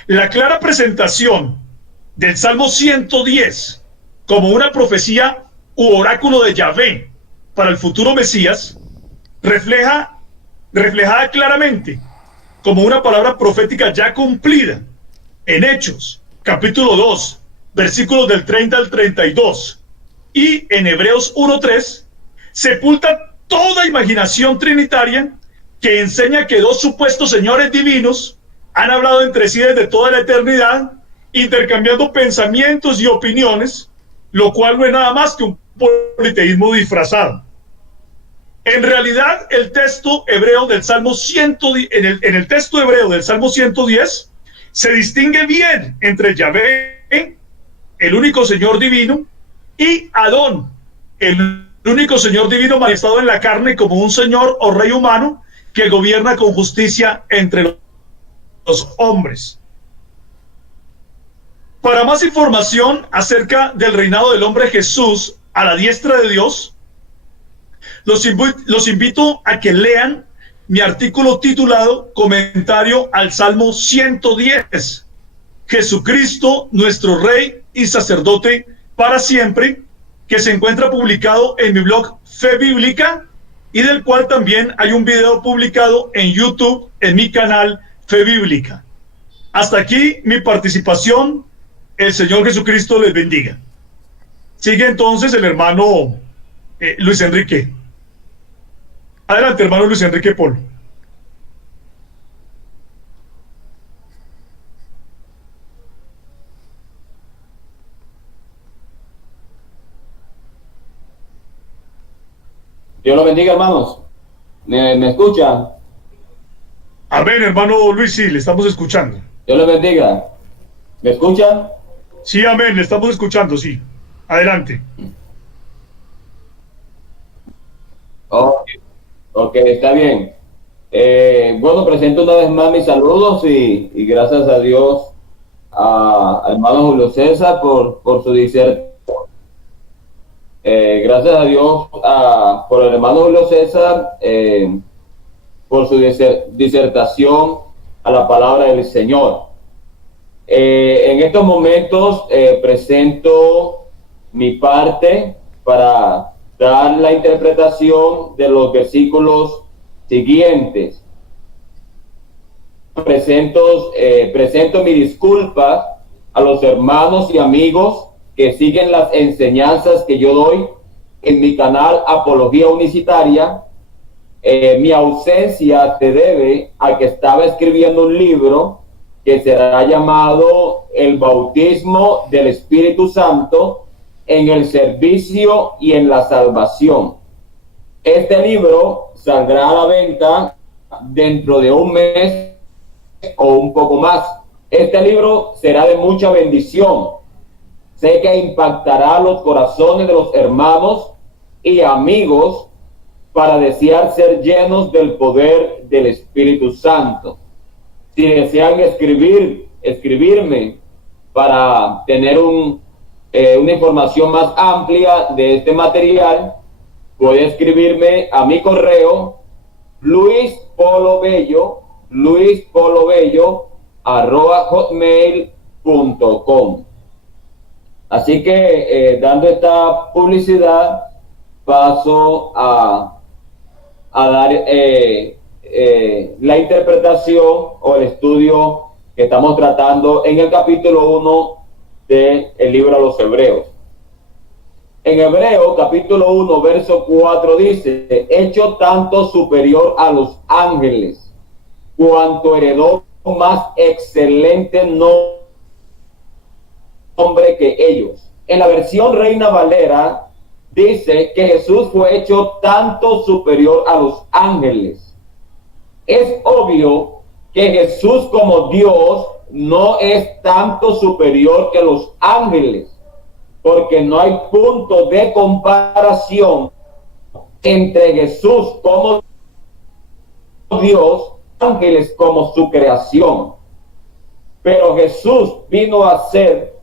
La clara presentación del Salmo 110 como una profecía u oráculo de Yahvé para el futuro Mesías, reflejada claramente como una palabra profética ya cumplida en Hechos, capítulo 2, versículos del 30 al 32, y en Hebreos 1:3, sepulta toda imaginación trinitaria que enseña que dos supuestos señores divinos han hablado entre sí desde toda la eternidad, intercambiando pensamientos y opiniones, lo cual no es nada más que un politeísmo disfrazado. En realidad, el texto hebreo del Salmo 110, en el texto hebreo del Salmo 110, se distingue bien entre Yahvé, el único Señor divino, y Adón, el único Señor divino manifestado en la carne como un Señor o Rey humano que gobierna con justicia entre los hombres. Para más información acerca del reinado del hombre Jesús a la diestra de Dios, los invito a que lean mi artículo titulado Comentario al Salmo 110, Jesucristo, nuestro Rey y Sacerdote para siempre, que se encuentra publicado en mi blog Fe Bíblica y del cual también hay un video publicado en YouTube en mi canal Fe Bíblica. Hasta aquí mi participación. El Señor Jesucristo les bendiga. Sigue entonces el hermano Luis Enrique. Adelante, hermano Luis Enrique Polo. Dios los bendiga, hermanos. ¿Me escuchan? Amén, hermano Luis, sí, le estamos escuchando. Dios los bendiga. ¿Me escuchan? Sí, amén, le estamos escuchando, sí. Adelante. Ok, está bien. Bueno, presento una vez más mis saludos y gracias a Dios al hermano Julio César por su disertación. Gracias a Dios por el hermano Julio César por su disertación a la palabra del Señor. En estos momentos presento mi parte para dar la interpretación de los versículos siguientes. Presento mi disculpa a los hermanos y amigos que siguen las enseñanzas que yo doy en mi canal Apología Unicitaria, Mi ausencia se debe a que estaba escribiendo un libro que será llamado El bautismo del Espíritu Santo en el servicio y en la salvación. Este libro saldrá a la venta dentro de un mes o un poco más. Este libro será de mucha bendición. Sé que impactará los corazones de los hermanos y amigos para desear ser llenos del poder del Espíritu Santo. Si desean escribirme para tener una información más amplia de este material, puede escribirme a mi correo luispolobello@hotmail.com. Así que dando esta publicidad, paso a dar la interpretación o el estudio que estamos tratando en el capítulo 1 del libro a los Hebreos. En Hebreo, capítulo 1, verso 4 dice: hecho tanto superior a los ángeles, cuanto heredó más excelente nombre que ellos. En la versión Reina Valera dice que Jesús fue hecho tanto superior a los ángeles. Es obvio que Jesús como Dios no es tanto superior que los ángeles, porque no hay punto de comparación entre Jesús como Dios, ángeles como su creación. Pero Jesús vino a ser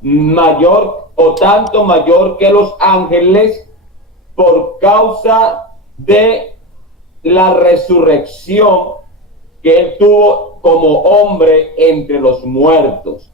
mayor o tanto mayor que los ángeles por causa de la resurrección que él tuvo como hombre entre los muertos.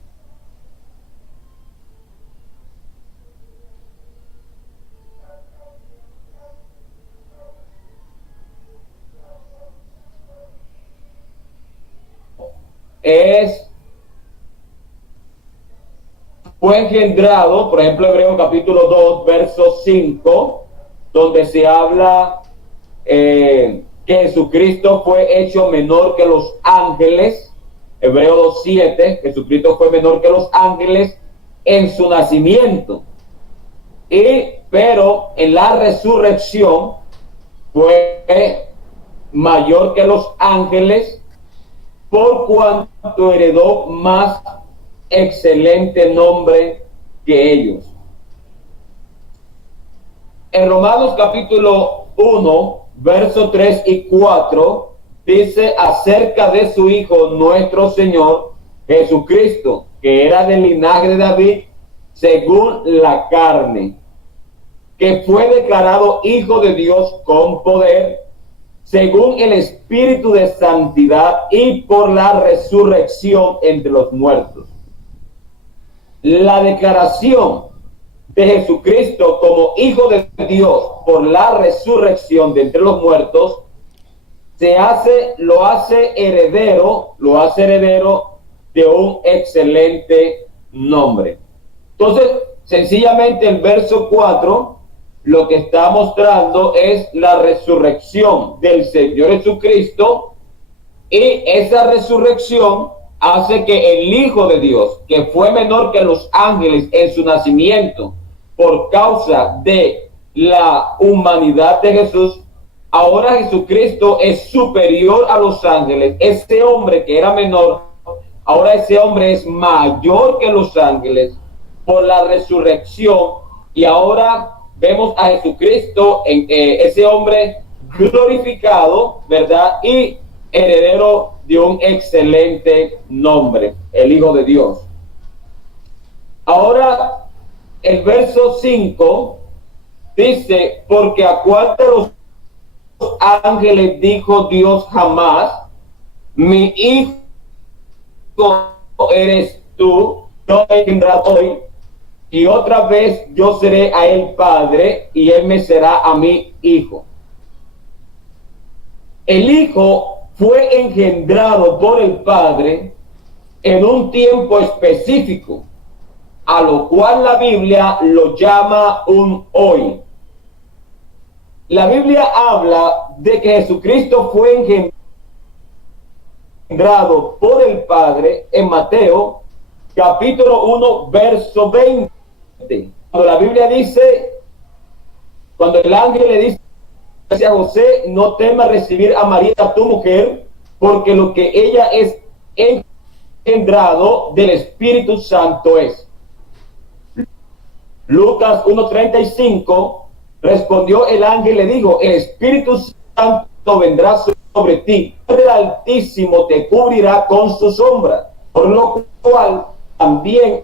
Fue engendrado, por ejemplo, Hebreos capítulo 2, verso 5, donde se habla que Jesucristo fue hecho menor que los ángeles. Hebreos 2:7, Jesucristo fue menor que los ángeles en su nacimiento. Pero en la resurrección fue mayor que los ángeles, por cuanto heredó más excelente nombre que ellos. En Romanos capítulo 1, verso 3 y 4, dice acerca de su Hijo, nuestro Señor Jesucristo, que era del linaje de David, según la carne, que fue declarado Hijo de Dios con poder, según el Espíritu de santidad y por la resurrección entre los muertos. La declaración de Jesucristo como Hijo de Dios por la resurrección de entre los muertos lo hace heredero de un excelente nombre. Entonces, sencillamente el verso 4 lo que está mostrando es la resurrección del Señor Jesucristo, y esa resurrección hace que el Hijo de Dios, que fue menor que los ángeles en su nacimiento por causa de la humanidad de Jesús, ahora Jesucristo es superior a los ángeles. Ese hombre que era menor, ahora ese hombre es mayor que los ángeles por la resurrección, y ahora vemos a Jesucristo en ese hombre glorificado, ¿verdad? Y heredero de un excelente nombre, el Hijo de Dios. Ahora, el verso 5 dice: porque a cuál de los ángeles dijo Dios jamás, mi hijo eres tú, yo he engendrado hoy, y otra vez yo seré a él padre, y él me será a mí hijo. El Hijo fue engendrado por el Padre en un tiempo específico, a lo cual la Biblia lo llama un hoy. La Biblia habla de que Jesucristo fue engendrado por el Padre en Mateo capítulo 1 verso 20. Cuando la Biblia dice, cuando el ángel le dice a José, no temas recibir a María tu mujer, porque lo que ella es engendrado del Espíritu Santo es. Lucas 1:35, respondió el ángel, le dijo, el Espíritu Santo vendrá sobre ti, el Altísimo te cubrirá con su sombra, por lo cual también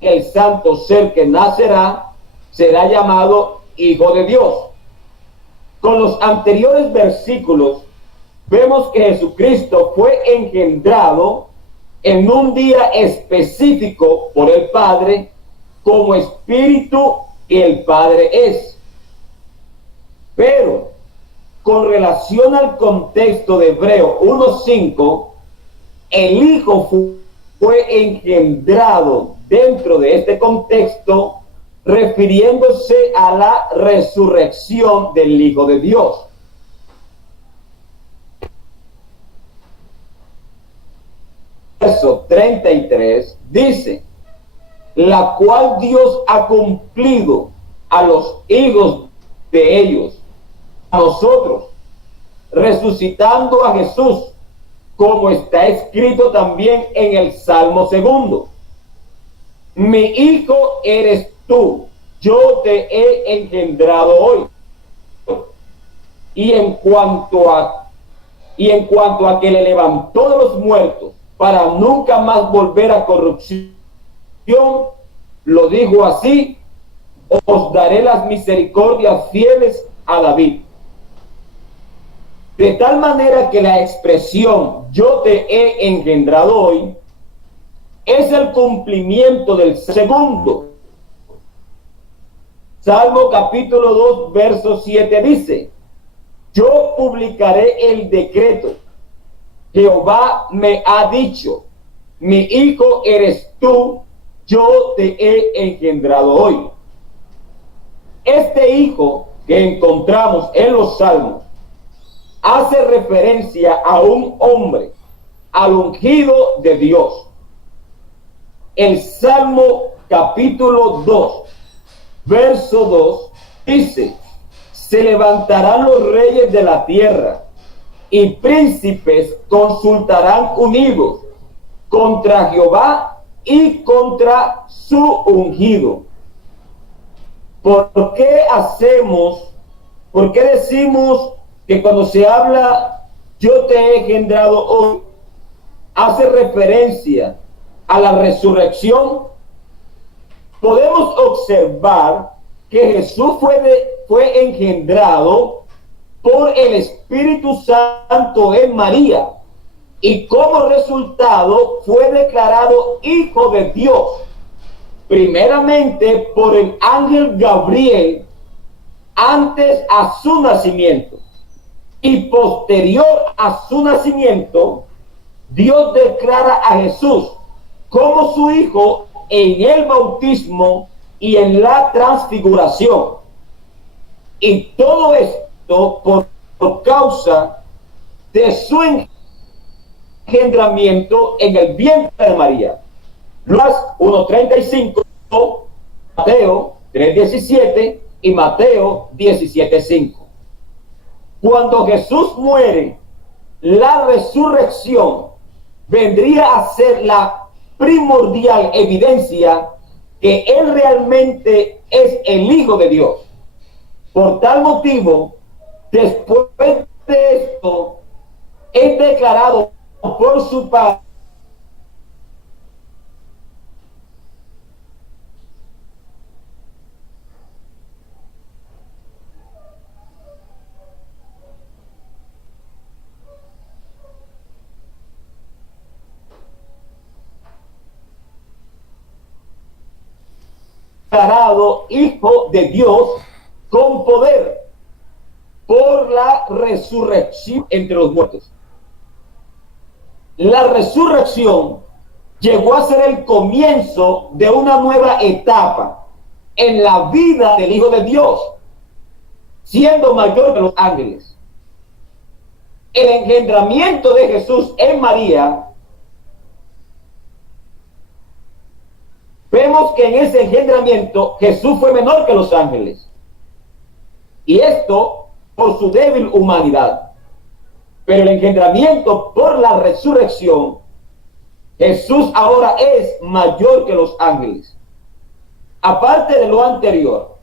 el santo ser que nacerá será llamado Hijo de Dios. Con los anteriores versículos vemos que Jesucristo fue engendrado en un día específico por el Padre como espíritu que el Padre es. Pero con relación al contexto de Hebreo 1:5, el Hijo fue engendrado dentro de este contexto, refiriéndose a la resurrección del Hijo de Dios. Verso 33 dice, la cual Dios ha cumplido a los hijos de ellos, a nosotros, resucitando a Jesús, como está escrito también en el Salmo 2. Mi hijo eres tú, yo te he engendrado hoy. Y en cuanto a que le levantó de los muertos para nunca más volver a corrupción, lo dijo así, os daré las misericordias fieles a David. De tal manera que la expresión yo te he engendrado hoy es el cumplimiento del segundo. Salmo capítulo 2 verso 7 dice, yo publicaré el decreto. Jehová me ha dicho, mi hijo eres tú, yo te he engendrado hoy. Este hijo que encontramos en los salmos hace referencia a un hombre, al ungido de Dios. El Salmo capítulo 2, verso 2, dice, se levantarán los reyes de la tierra y príncipes consultarán unidos contra Jehová y contra su ungido. ¿Por qué decimos que cuando se habla yo te he engendrado hoy, hace referencia a la resurrección? Podemos observar que Jesús fue engendrado por el Espíritu Santo en María y como resultado fue declarado Hijo de Dios, primeramente por el ángel Gabriel antes a su nacimiento. Y posterior a su nacimiento, Dios declara a Jesús como su hijo en el bautismo y en la transfiguración. Y todo esto por causa de su engendramiento en el vientre de María. Lucas 1:35, Mateo 3:17 y Mateo 17:5. Cuando Jesús muere, la resurrección vendría a ser la primordial evidencia que Él realmente es el Hijo de Dios. Por tal motivo, después de esto, es declarado por su Padre declarado Hijo de Dios con poder por la resurrección entre los muertos. La resurrección llegó a ser el comienzo de una nueva etapa en la vida del Hijo de Dios. siendo mayor que los ángeles. El engendramiento de Jesús en María, vemos que en ese engendramiento Jesús fue menor que los ángeles. Y esto por su débil humanidad. Pero el engendramiento por la resurrección, Jesús ahora es mayor que los ángeles. Aparte de lo anterior,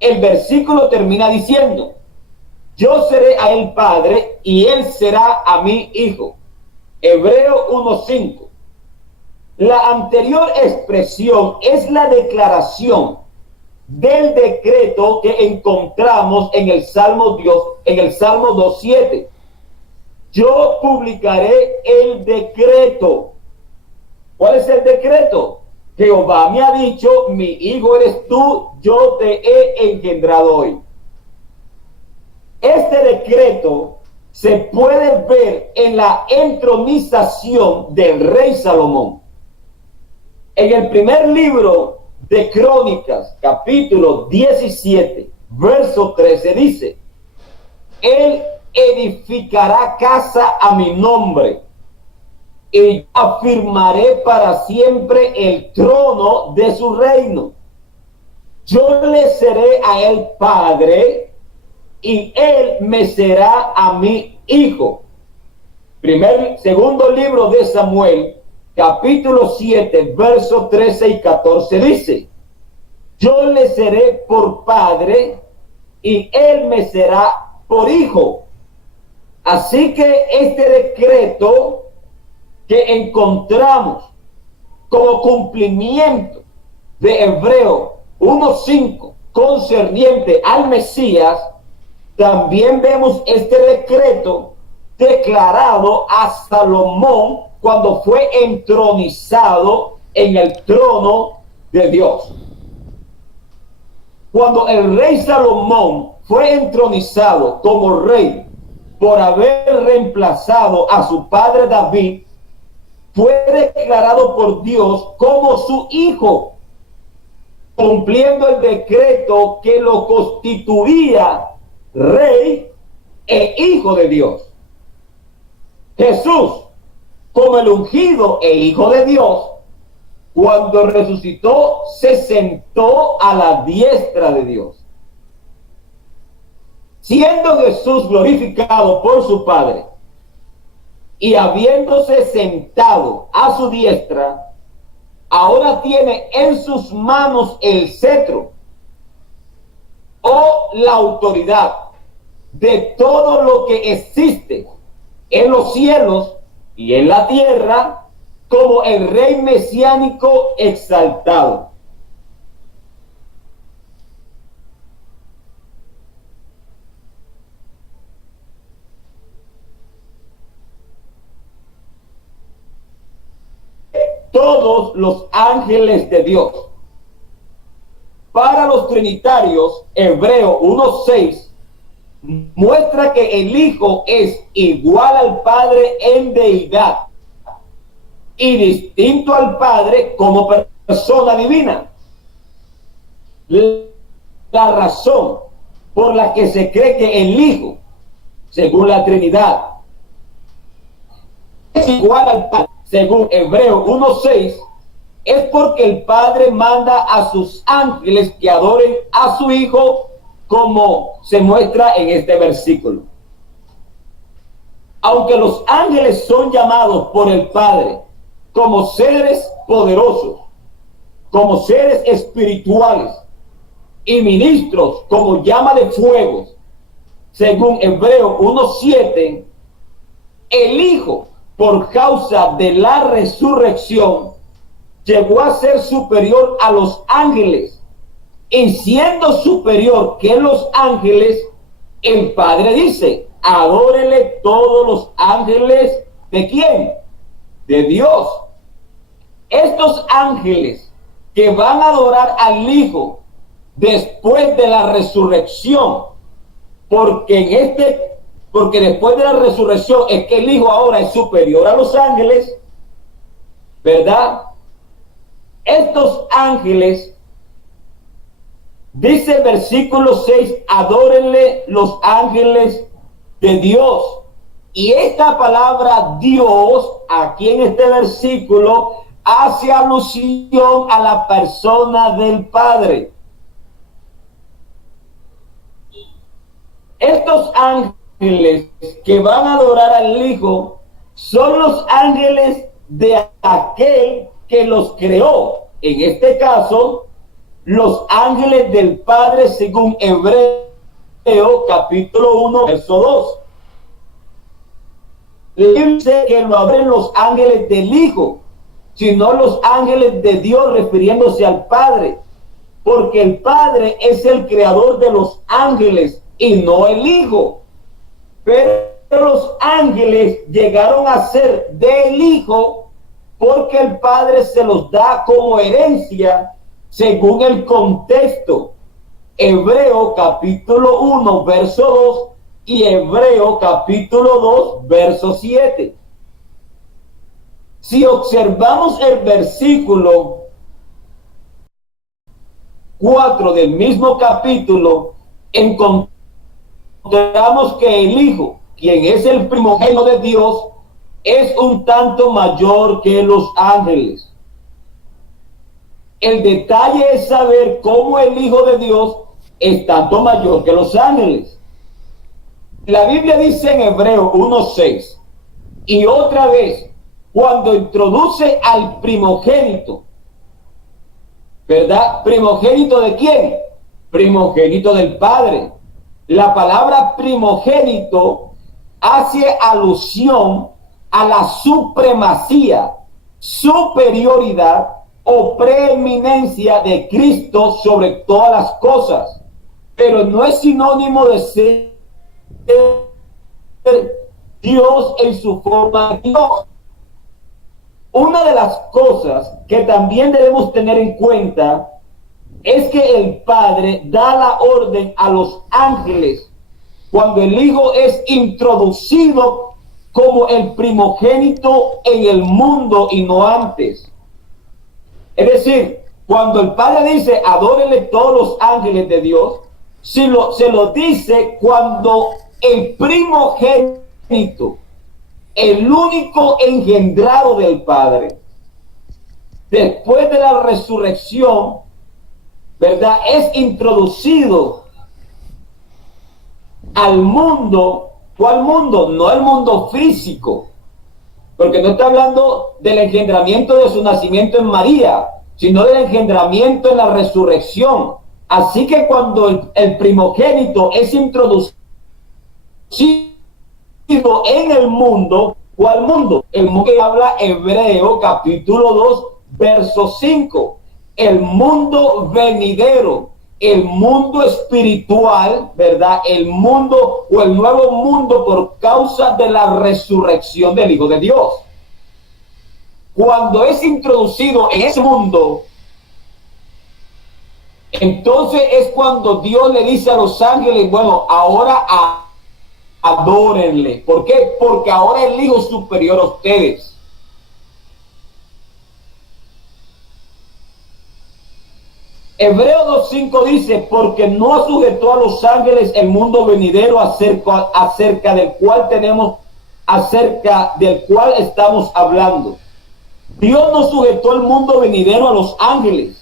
el versículo termina diciendo: yo seré a él padre y él será a mí hijo. Hebreo 1:5. La anterior expresión es la declaración del decreto que encontramos en el Salmo 2:7. Yo publicaré el decreto. ¿Cuál es el decreto? Jehová me ha dicho: mi hijo eres tú, yo te he engendrado hoy. Este decreto se puede ver en la entronización del rey Salomón. En el primer libro de Crónicas, capítulo 17, verso 13, dice: él edificará casa a mi nombre, y afirmaré para siempre el trono de su reino. Yo le seré a él padre, y él me será a mi hijo. Segundo libro de Samuel, capítulo 7, versos 13 y 14 dice: yo le seré por padre y él me será por hijo. Así que este decreto que encontramos como cumplimiento de Hebreo 1:5 concerniente al Mesías, también vemos este decreto declarado a Salomón cuando fue entronizado en el trono de Dios. Cuando el rey Salomón fue entronizado como rey por haber reemplazado a su padre David, fue declarado por Dios como su hijo, cumpliendo el decreto que lo constituía rey e hijo de Dios. Jesús, como el ungido e hijo de Dios, cuando resucitó, se sentó a la diestra de Dios. Siendo Jesús glorificado por su Padre y habiéndose sentado a su diestra, ahora tiene en sus manos el cetro o la autoridad de todo lo que existe en los cielos y en la tierra, como el rey mesiánico exaltado. Todos los ángeles de Dios. Para los trinitarios, Hebreo 1:6 muestra que el Hijo es igual al Padre en deidad y distinto al Padre como persona divina. La razón por la que se cree que el Hijo, según la Trinidad, es igual al Padre, según Hebreo 1:6, es porque el Padre manda a sus ángeles que adoren a su Hijo, como se muestra en este versículo. Aunque los ángeles son llamados por el Padre como seres poderosos, como seres espirituales y ministros como llama de fuego, según Hebreo 1:7, el Hijo, por causa de la resurrección, llegó a ser superior a los ángeles, y siendo superior que los ángeles, el Padre dice: adórenle todos los ángeles. ¿De quién? De Dios. Estos ángeles que van a adorar al Hijo después de la resurrección, porque después de la resurrección es que el Hijo ahora es superior a los ángeles, ¿verdad? Estos ángeles Dice el versículo 6, adórenle los ángeles de Dios. Y esta palabra Dios, aquí en este versículo, hace alusión a la persona del Padre. Estos ángeles que van a adorar al Hijo son los ángeles de aquel que los creó. En este caso, los ángeles del Padre, según Hebreo capítulo 1, verso 2. Dice que no abren los ángeles del Hijo, sino los ángeles de Dios, refiriéndose al Padre, porque el Padre es el creador de los ángeles y no el Hijo. Pero los ángeles llegaron a ser del Hijo porque el Padre se los da como herencia según el contexto. Hebreo capítulo 1, verso 2 y Hebreo capítulo 2, verso 7. Si observamos el versículo 4 del mismo capítulo, encontramos que el Hijo, quien es el primogénito de Dios, es un tanto mayor que los ángeles. El detalle es saber cómo el Hijo de Dios es tanto mayor que los ángeles. La Biblia dice en Hebreo 1:6, y otra vez, cuando introduce al primogénito, ¿verdad? ¿Primogénito de quién? Primogénito del Padre. La palabra primogénito hace alusión a la supremacía, superioridad o preeminencia de Cristo sobre todas las cosas, pero no es sinónimo de ser Dios en su forma de Dios. Una de las cosas que también debemos tener en cuenta es que el Padre da la orden a los ángeles cuando el Hijo es introducido como el primogénito en el mundo y no antes. Es decir, cuando el Padre dice adórenle todos los ángeles de Dios, se lo dice cuando el primogénito, el único engendrado del Padre, después de la resurrección, ¿verdad?, es introducido al mundo. ¿Cuál mundo? No el mundo físico, porque no está hablando del engendramiento de su nacimiento en María, sino del engendramiento en la resurrección. Así que cuando el primogénito es introducido en el mundo, ¿cuál mundo? El mundo que habla Hebreo capítulo 2, verso 5. El mundo venidero, el mundo espiritual, ¿verdad? El mundo o el nuevo mundo por causa de la resurrección del Hijo de Dios. Cuando es introducido en ese mundo, entonces es cuando Dios le dice a los ángeles, bueno, ahora adórenle. ¿Por qué? Porque ahora el Hijo es superior a ustedes. Hebreo 2:5 dice, porque no sujetó a los ángeles el mundo venidero acerca del cual estamos hablando. Dios no sujetó el mundo venidero a los ángeles,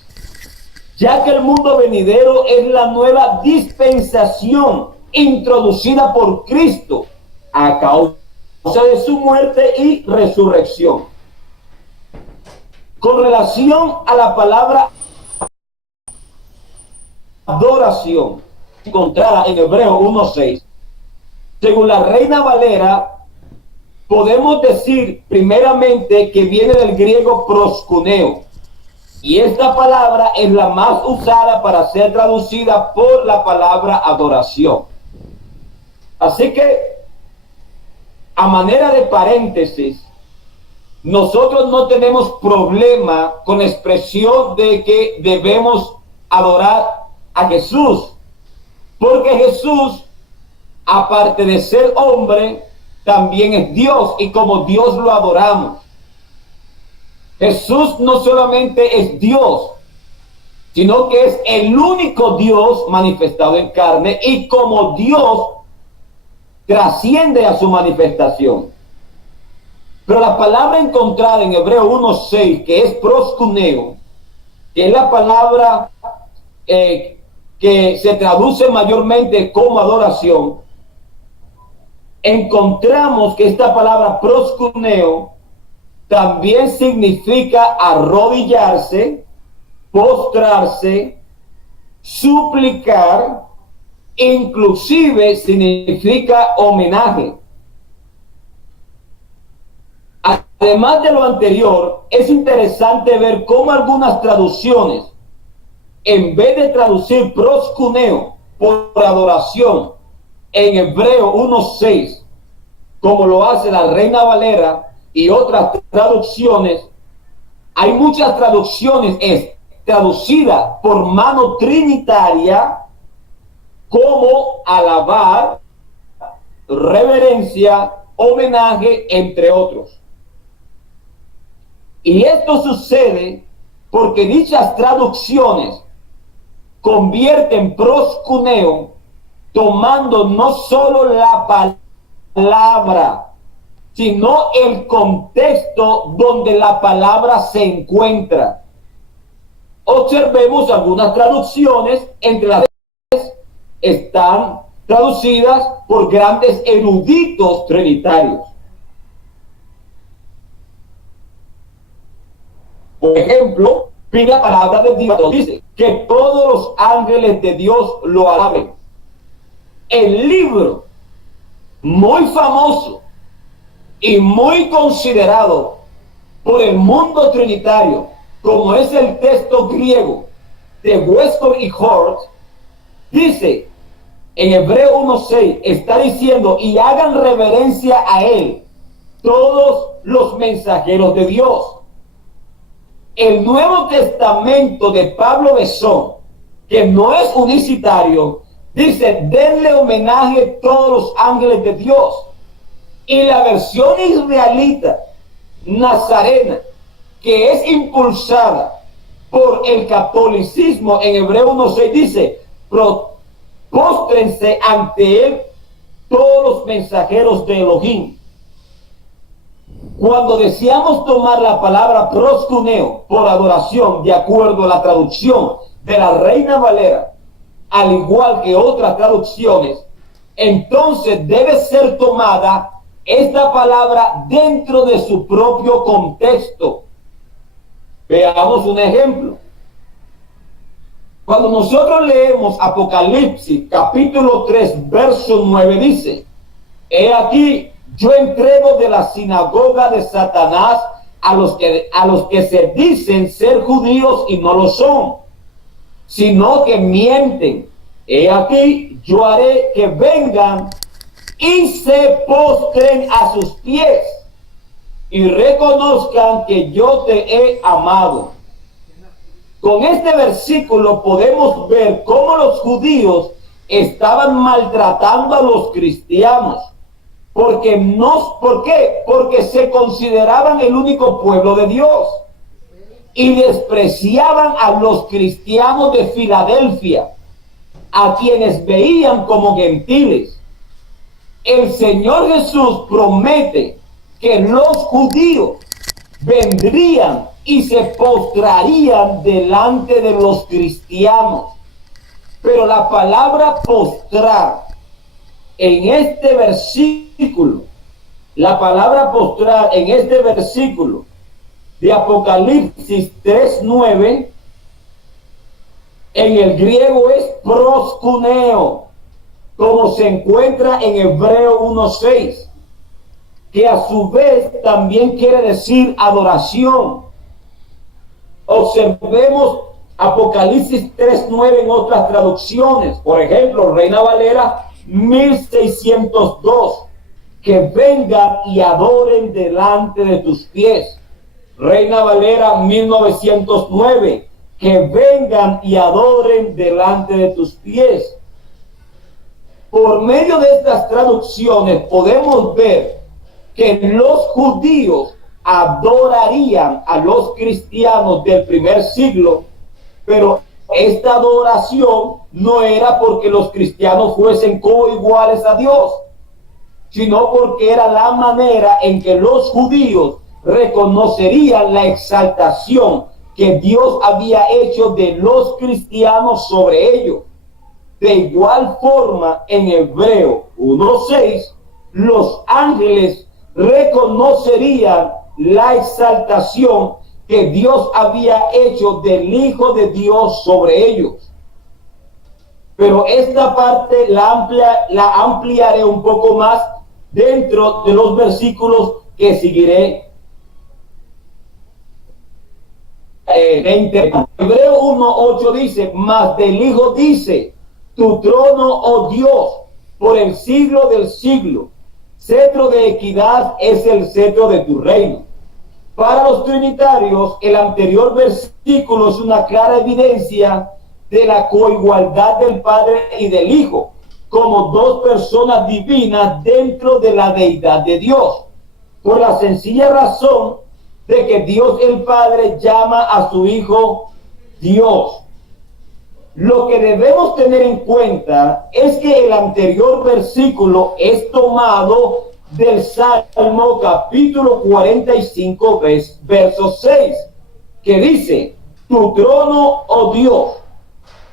ya que el mundo venidero es la nueva dispensación introducida por Cristo a causa de su muerte y resurrección. Con relación a la palabra adoración, encontrada en Hebreo 1:6, según la Reina Valera, podemos decir primeramente que viene del griego proskuneo, y esta palabra es la más usada para ser traducida por la palabra adoración. Así que, a manera de paréntesis, nosotros no tenemos problema con la expresión de que debemos adorar a Jesús, porque Jesús, aparte de ser hombre, también es Dios, y como Dios lo adoramos. Jesús no solamente es Dios, sino que es el único Dios manifestado en carne, y como Dios trasciende a su manifestación. Pero la palabra encontrada en Hebreo 1:6, que es proskuneo, que es la palabra que se traduce mayormente como adoración, encontramos que esta palabra proskuneo también significa arrodillarse, postrarse, suplicar, inclusive significa homenaje. Además de lo anterior, es interesante ver cómo algunas traducciones, en vez de traducir proskuneo por adoración en Hebreo 1:6, como lo hace la Reina Valera y otras traducciones, hay muchas traducciones traducidas por mano trinitaria como alabar, reverencia, homenaje, entre otros. Y esto sucede porque dichas traducciones convierten proskuneo tomando no solo la palabra, sino el contexto donde la palabra se encuentra. Observemos algunas traducciones, entre las cuales están traducidas por grandes eruditos trinitarios. Por ejemplo, la palabra de Dios dice que todos los ángeles de Dios lo alaben. El libro muy famoso y muy considerado por el mundo trinitario, como es el texto griego de Westcott y Hort, dice en Hebreo 1:6, está diciendo: y hagan reverencia a él todos los mensajeros de Dios. El Nuevo Testamento de Pablo Besón, que no es unicitario, dice: denle homenaje a todos los ángeles de Dios. Y la versión israelita nazarena, que es impulsada por el catolicismo, en Hebreo 1:6 dice: póstrense ante él todos los mensajeros de Elohim. Cuando deseamos tomar la palabra proskuneo por adoración, de acuerdo a la traducción de la Reina Valera, al igual que otras traducciones, entonces debe ser tomada esta palabra dentro de su propio contexto. Veamos un ejemplo. Cuando nosotros leemos Apocalipsis capítulo 3 verso 9, dice: he aquí, yo entrego de la sinagoga de Satanás a los que se dicen ser judíos y no lo son, sino que mienten. He aquí, yo haré que vengan y se postren a sus pies y reconozcan que yo te he amado. Con este versículo podemos ver cómo los judíos estaban maltratando a los cristianos. ¿Por qué? Porque se consideraban el único pueblo de Dios y despreciaban a los cristianos de Filadelfia, a quienes veían como gentiles. El Señor Jesús promete que los judíos vendrían y se postrarían delante de los cristianos. Pero la palabra postrar en este versículo, la palabra postrar en este versículo de Apocalipsis 3:9, en el griego es proskuneo, como se encuentra en Hebreo 1:6, que a su vez también quiere decir adoración. Observemos Apocalipsis 3:9 en otras traducciones. Por ejemplo, Reina Valera 1602, que vengan y adoren delante de tus pies. Reina Valera 1909, que vengan y adoren delante de tus pies. Por medio de estas traducciones podemos ver que los judíos adorarían a los cristianos del primer siglo, pero esta adoración no era porque los cristianos fuesen coiguales a Dios, sino porque era la manera en que los judíos reconocerían la exaltación que Dios había hecho de los cristianos sobre ellos. De igual forma, en Hebreo 1:6, los ángeles reconocerían la exaltación que Dios había hecho del Hijo de Dios sobre ellos. Pero esta parte la ampliaré un poco más dentro de los versículos que seguiré. Hebreo 1:8 dice: mas del Hijo dice, tu trono, oh Dios, por el siglo del siglo, cetro de equidad es el cetro de tu reino. Para los trinitarios, el anterior versículo es una clara evidencia de la coigualdad del Padre y del Hijo, como dos personas divinas dentro de la deidad de Dios, por la sencilla razón de que Dios el Padre llama a su Hijo Dios. Lo que debemos tener en cuenta es que el anterior versículo es tomado del Salmo capítulo 45, verso 6, que dice: tu trono, oh Dios,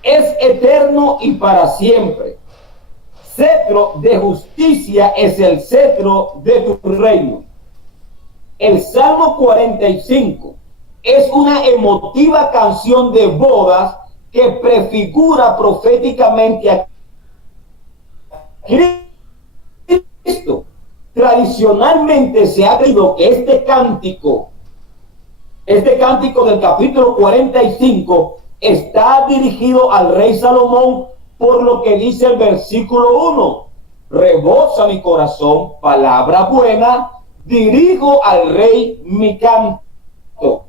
es eterno y para siempre. Cetro de justicia es el cetro de tu reino. El Salmo 45 es una emotiva canción de bodas que prefigura proféticamente a Cristo. Tradicionalmente se ha creído que este cántico del capítulo 45 está dirigido al rey Salomón, por lo que dice el versículo 1: rebosa mi corazón palabra buena, dirijo al rey mi canto.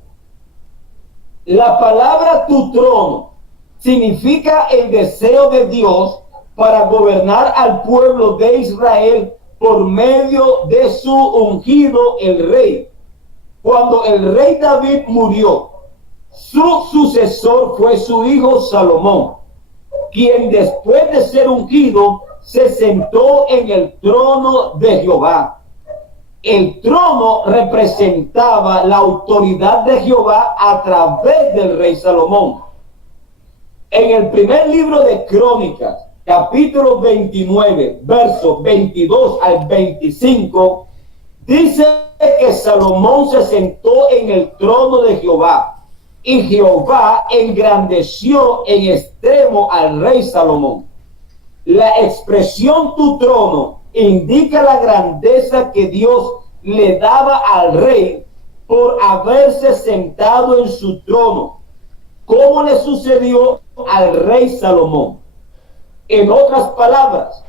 La palabra tu trono significa el deseo de Dios para gobernar al pueblo de Israel por medio de su ungido, el rey. Cuando el rey David murió, su sucesor fue su hijo Salomón, quien después de ser ungido se sentó en el trono de Jehová. El trono representaba la autoridad de Jehová a través del rey Salomón. En el primer libro de Crónicas, capítulo 29, versos 22 al 25, dice que Salomón se sentó en el trono de Jehová y Jehová engrandeció en extremo al rey Salomón. La expresión tu trono indica la grandeza que Dios le daba al rey por haberse sentado en su trono, como le sucedió al rey Salomón. En otras palabras,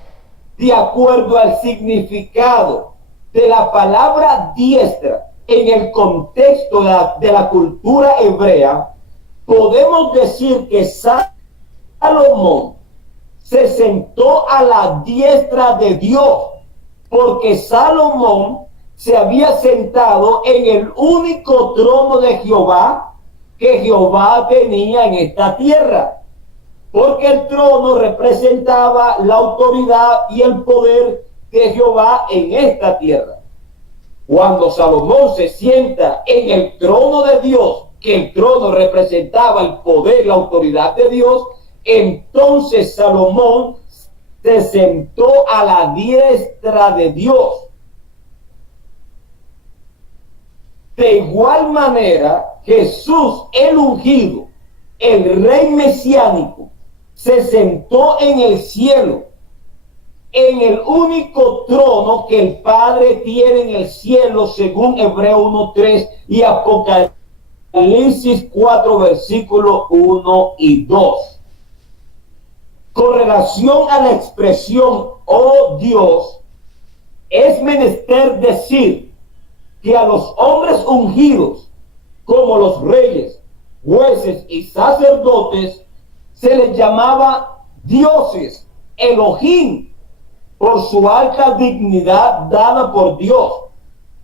de acuerdo al significado de la palabra diestra en el contexto de la cultura hebrea, podemos decir que Salomón se sentó a la diestra de Dios, porque Salomón se había sentado en el único trono de Jehová que Jehová tenía en esta tierra, porque el trono representaba la autoridad y el poder de Jehová en esta tierra. Cuando Salomón se sienta en el trono de Dios, que el trono representaba el poder, la autoridad de Dios, entonces Salomón se sentó a la diestra de Dios. De igual manera, Jesús, el ungido, el rey mesiánico, se sentó en el cielo, en el único trono que el Padre tiene en el cielo, según Hebreo 1:3 y Apocalipsis 4, versículos 1 y 2. Con relación a la expresión, oh Dios, es menester decir que a los hombres ungidos, como los reyes, jueces y sacerdotes, se les llamaba dioses, Elohim, por su alta dignidad dada por Dios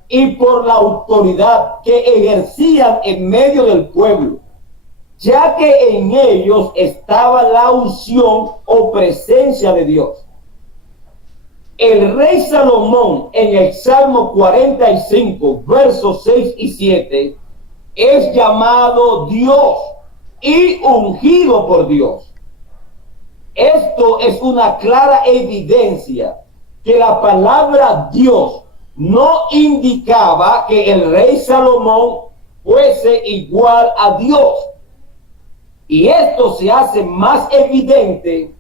y por la autoridad que ejercían en medio del pueblo. ya que en ellos estaba la unción o presencia de Dios. El rey Salomón en el Salmo 45, versos 6 y 7, es llamado Dios y ungido por Dios. Esto es una clara evidencia que la palabra Dios no indicaba que el rey Salomón fuese igual a Dios. Y esto se hace más evidente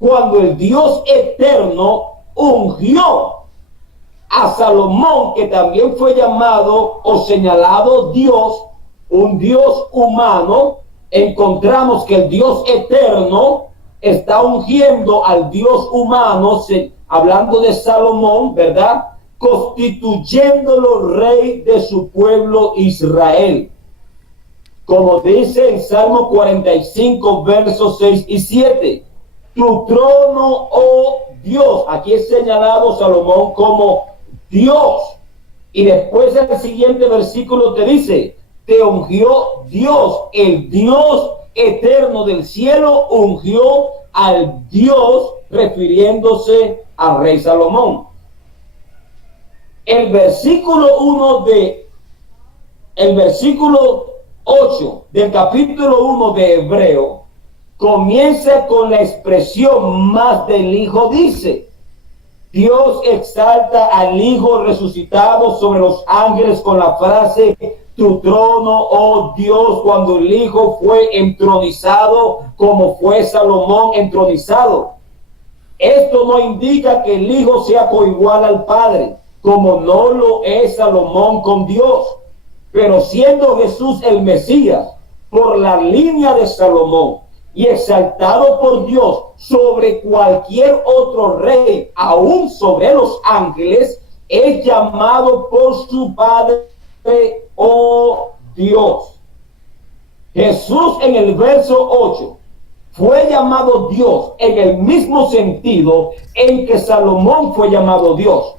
cuando el Dios eterno ungió a Salomón, que también fue llamado o señalado Dios, un Dios humano. Encontramos que el Dios eterno está ungiendo al Dios humano, hablando de Salomón, ¿verdad? Constituyéndolo rey de su pueblo Israel. Como dice en Salmo 45, versos 6 y 7, tu trono, oh Dios, aquí es señalado Salomón como Dios. Y después el siguiente versículo te dice, te ungió Dios, el Dios eterno del cielo ungió al Dios, refiriéndose al rey Salomón. El versículo 8 del capítulo 1 de Hebreo comienza con la expresión más del Hijo. Dice, Dios exalta al Hijo resucitado sobre los ángeles con la frase, tu trono, oh Dios, cuando el Hijo fue entronizado como fue Salomón entronizado. Esto no indica que el Hijo sea coigual al Padre, como no lo es Salomón con Dios. Pero siendo Jesús el Mesías por la línea de Salomón y exaltado por Dios sobre cualquier otro rey, aún sobre los ángeles, es llamado por su Padre, oh Dios. Jesús en el verso 8 fue llamado Dios en el mismo sentido en que Salomón fue llamado Dios.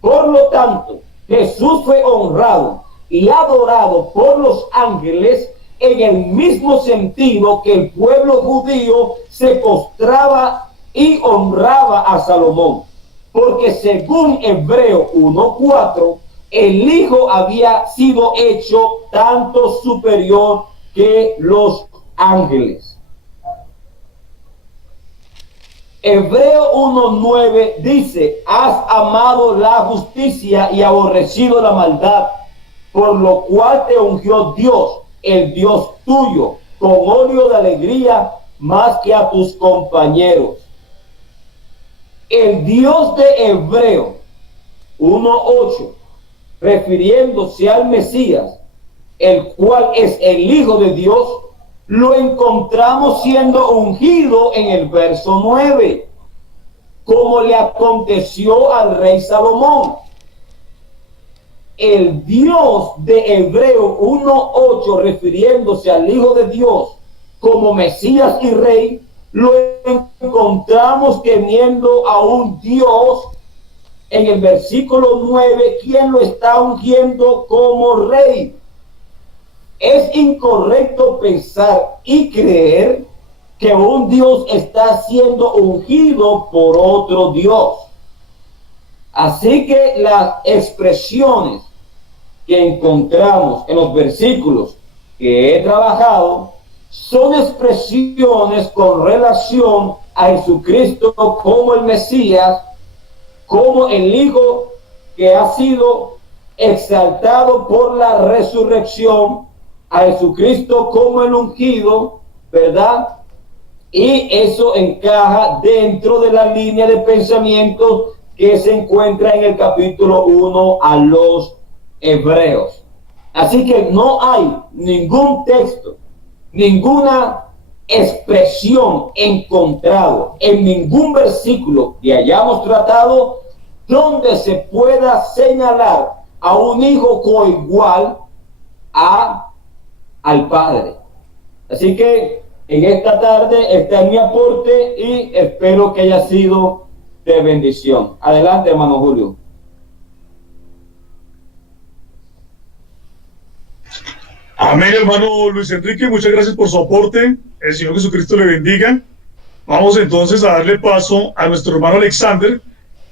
Por lo tanto, Jesús fue honrado y adorado por los ángeles en el mismo sentido que el pueblo judío se postraba y honraba a Salomón. Porque según Hebreo 1:4, el Hijo había sido hecho tanto superior que los ángeles. Hebreo 1:9 dice, has amado la justicia y aborrecido la maldad, por lo cual te ungió Dios, el Dios tuyo, con óleo de alegría más que a tus compañeros. El Dios de Hebreo 1:8, refiriéndose al Mesías, el cual es el Hijo de Dios, lo encontramos siendo ungido en el verso 9, como le aconteció al rey Salomón. El Dios de Hebreo 1:8, refiriéndose al Hijo de Dios como Mesías y Rey, lo encontramos teniendo a un Dios en el versículo 9, quien lo está ungiendo como Rey. Es incorrecto pensar y creer que un Dios está siendo ungido por otro Dios. Así que las expresiones que encontramos en los versículos que he trabajado son expresiones con relación a Jesucristo como el Mesías, como el Hijo que ha sido exaltado por la resurrección, a Jesucristo como el ungido, ¿verdad? Y eso encaja dentro de la línea de pensamiento que se encuentra en el capítulo 1 a los Hebreos. Así que no hay ningún texto, ninguna expresión encontrado en ningún versículo que hayamos tratado donde se pueda señalar a un hijo coigual al Padre. Así que en esta tarde este es mi aporte y espero que haya sido de bendición. Adelante, hermano Julio. Amén, hermano Luis Enrique, muchas gracias por su aporte. El Señor Jesucristo le bendiga. Vamos entonces a darle paso a nuestro hermano Alexander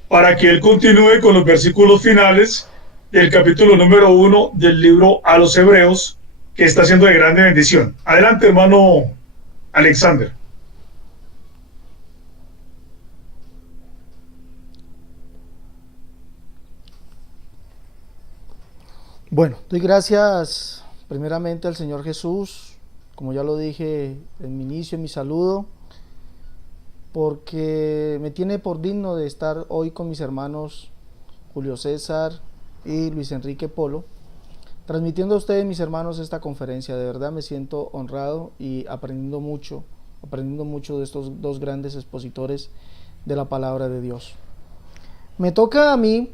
para que él continúe con los versículos finales del capítulo número 1 del libro a los Hebreos, que está siendo de grande bendición. Adelante, hermano Alexander. Bueno, doy gracias primeramente al Señor Jesús, como ya lo dije en mi inicio, en mi saludo, porque me tiene por digno de estar hoy con mis hermanos Julio César y Luis Enrique Polo, transmitiendo a ustedes, mis hermanos, esta conferencia. De verdad me siento honrado y aprendiendo mucho de estos dos grandes expositores de la palabra de Dios. Me toca a mí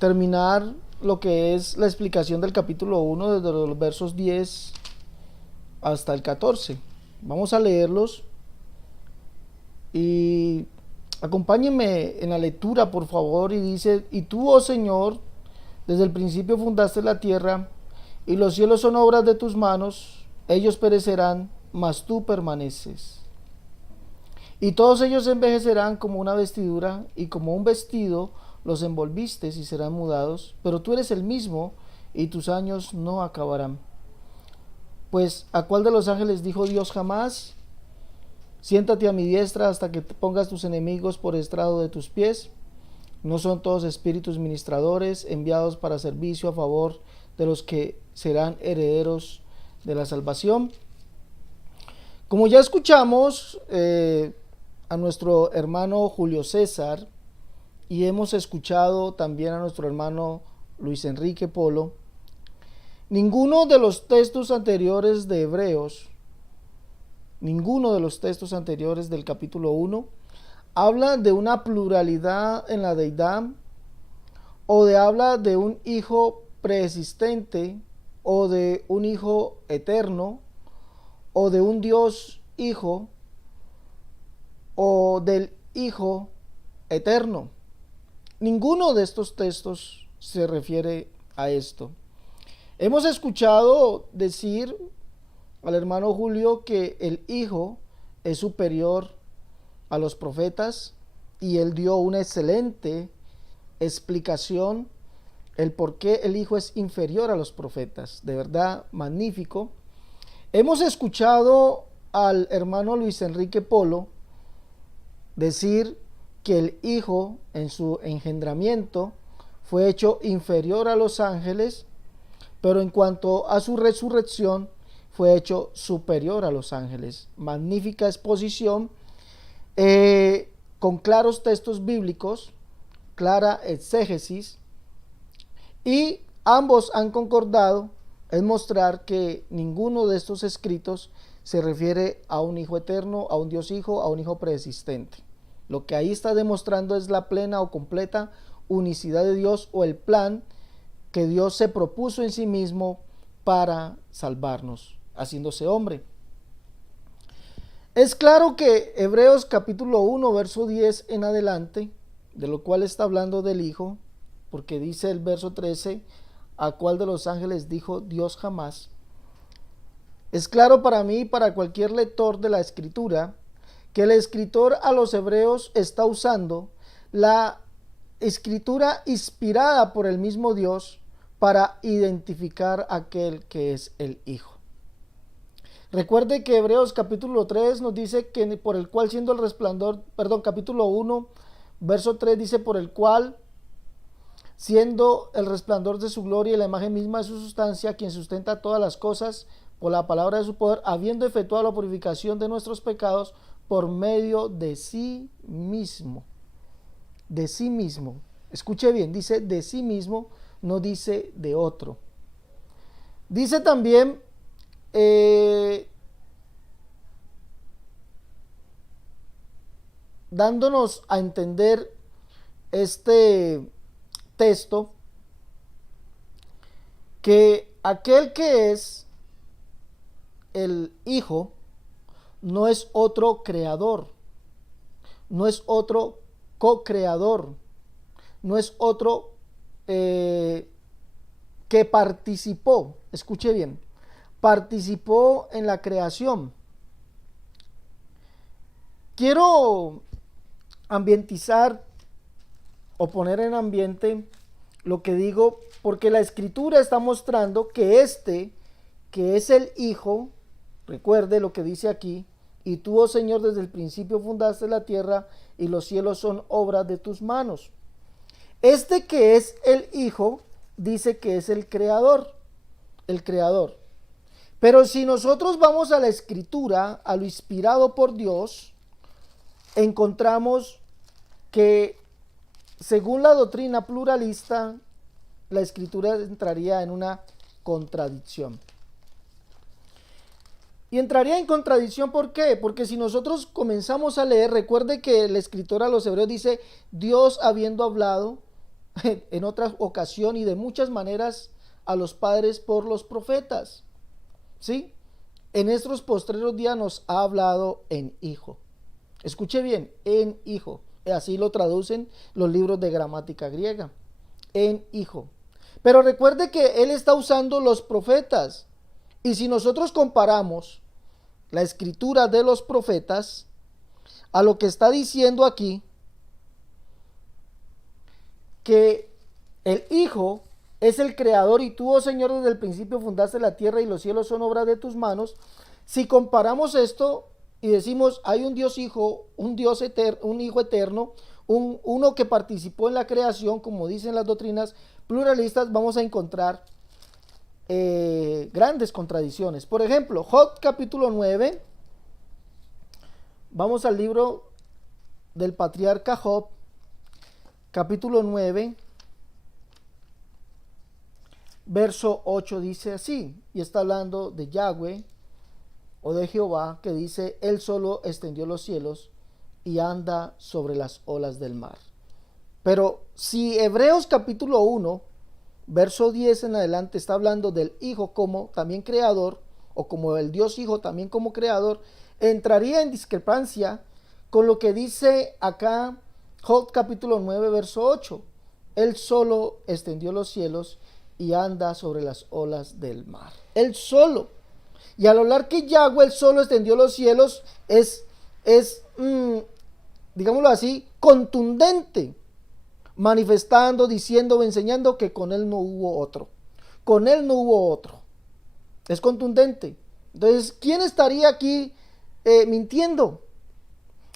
terminar lo que es la explicación del capítulo 1 desde los versos 10 hasta el 14. Vamos a leerlos y acompáñenme en la lectura, por favor. Y dice: y tú, oh Señor, desde el principio fundaste la tierra, y los cielos son obras de tus manos. Ellos perecerán, mas tú permaneces. Y todos ellos envejecerán como una vestidura, y como un vestido los envolvistes y serán mudados, pero tú eres el mismo, y tus años no acabarán. Pues, ¿a cuál de los ángeles dijo Dios jamás? Siéntate a mi diestra hasta que pongas tus enemigos por estrado de tus pies. ¿No son todos espíritus ministradores enviados para servicio a favor de los que serán herederos de la salvación? Como ya escuchamos a nuestro hermano Julio César, y hemos escuchado también a nuestro hermano Luis Enrique Polo, ninguno de los textos anteriores de Hebreos, ninguno de los textos anteriores del capítulo 1, habla de una pluralidad en la deidad, o habla de un hijo preexistente, o de un hijo eterno, o de un Dios hijo, o del hijo eterno. Ninguno de estos textos se refiere a esto. Hemos escuchado decir al hermano Julio que el Hijo es superior a los profetas, y él dio una excelente explicación el por qué el Hijo es inferior a los profetas. De verdad, magnífico. Hemos escuchado al hermano Luis Enrique Polo decir que el Hijo en su engendramiento fue hecho inferior a los ángeles, pero en cuanto a su resurrección fue hecho superior a los ángeles. Magnífica exposición con claros textos bíblicos, clara exégesis, y ambos han concordado en mostrar que ninguno de estos escritos se refiere a un Hijo eterno, a un Dios Hijo, a un Hijo preexistente. Lo que ahí está demostrando es la plena o completa unicidad de Dios, o el plan que Dios se propuso en sí mismo para salvarnos, haciéndose hombre. Es claro que Hebreos capítulo 1, verso 10 en adelante, de lo cual está hablando del Hijo, porque dice el verso 13, ¿a cuál de los ángeles dijo Dios jamás? Es claro para mí y para cualquier lector de la Escritura que el escritor a los Hebreos está usando la escritura inspirada por el mismo Dios para identificar a aquel que es el Hijo. Recuerde que Hebreos capítulo 3 nos dice que por el cual siendo el resplandor, capítulo 1, verso 3 dice: por el cual siendo el resplandor de su gloria y la imagen misma de su sustancia, quien sustenta todas las cosas por la palabra de su poder, habiendo efectuado la purificación de nuestros pecados por medio de sí mismo. De sí mismo. Escuche bien, dice de sí mismo, no dice de otro. Dice también dándonos a entender este texto, que aquel que es el Hijo no es otro creador, no es otro co-creador, no es otro que participó. Escuche bien, participó en la creación. Quiero ambientizar o poner en ambiente lo que digo, porque la escritura está mostrando que que es el Hijo, recuerde lo que dice aquí, y tú, oh Señor, desde el principio fundaste la tierra y los cielos son obra de tus manos. Que es el Hijo, dice que es el Creador, el Creador. Pero si nosotros vamos a la escritura, a lo inspirado por Dios, encontramos que según la doctrina pluralista, la escritura entraría en una contradicción. Y entraría en contradicción, ¿por qué? Porque si nosotros comenzamos a leer, recuerde que el escritor a los hebreos dice, Dios habiendo hablado en otra ocasión y de muchas maneras a los padres por los profetas, ¿sí? En estos postreros días nos ha hablado en Hijo. Escuche bien, en Hijo. Así lo traducen los libros de gramática griega. En Hijo. Pero recuerde que él está usando los profetas. Y si nosotros comparamos la escritura de los profetas a lo que está diciendo aquí, que el Hijo es el Creador y tú, oh Señor, desde el principio fundaste la tierra y los cielos son obra de tus manos. Si comparamos esto y decimos hay un Dios Hijo, un Dios eterno, un Hijo eterno, uno que participó en la creación, como dicen las doctrinas pluralistas, vamos a encontrar grandes contradicciones. Por ejemplo, Job capítulo 9, vamos al libro del patriarca Job, capítulo 9, verso 8 dice así, y está hablando de Yahweh o de Jehová, que dice, él solo extendió los cielos y anda sobre las olas del mar. Pero si Hebreos capítulo 1, verso 10 en adelante está hablando del Hijo como también creador, o como el Dios Hijo también como creador, entraría en discrepancia con lo que dice acá Job capítulo 9, verso 8. Él solo extendió los cielos y anda sobre las olas del mar. Él solo. Y al hablar que Yahweh él solo extendió los cielos es digámoslo así, contundente, manifestando, diciendo, enseñando que con él no hubo otro. Con él no hubo otro. Es contundente. Entonces, ¿quién estaría aquí mintiendo?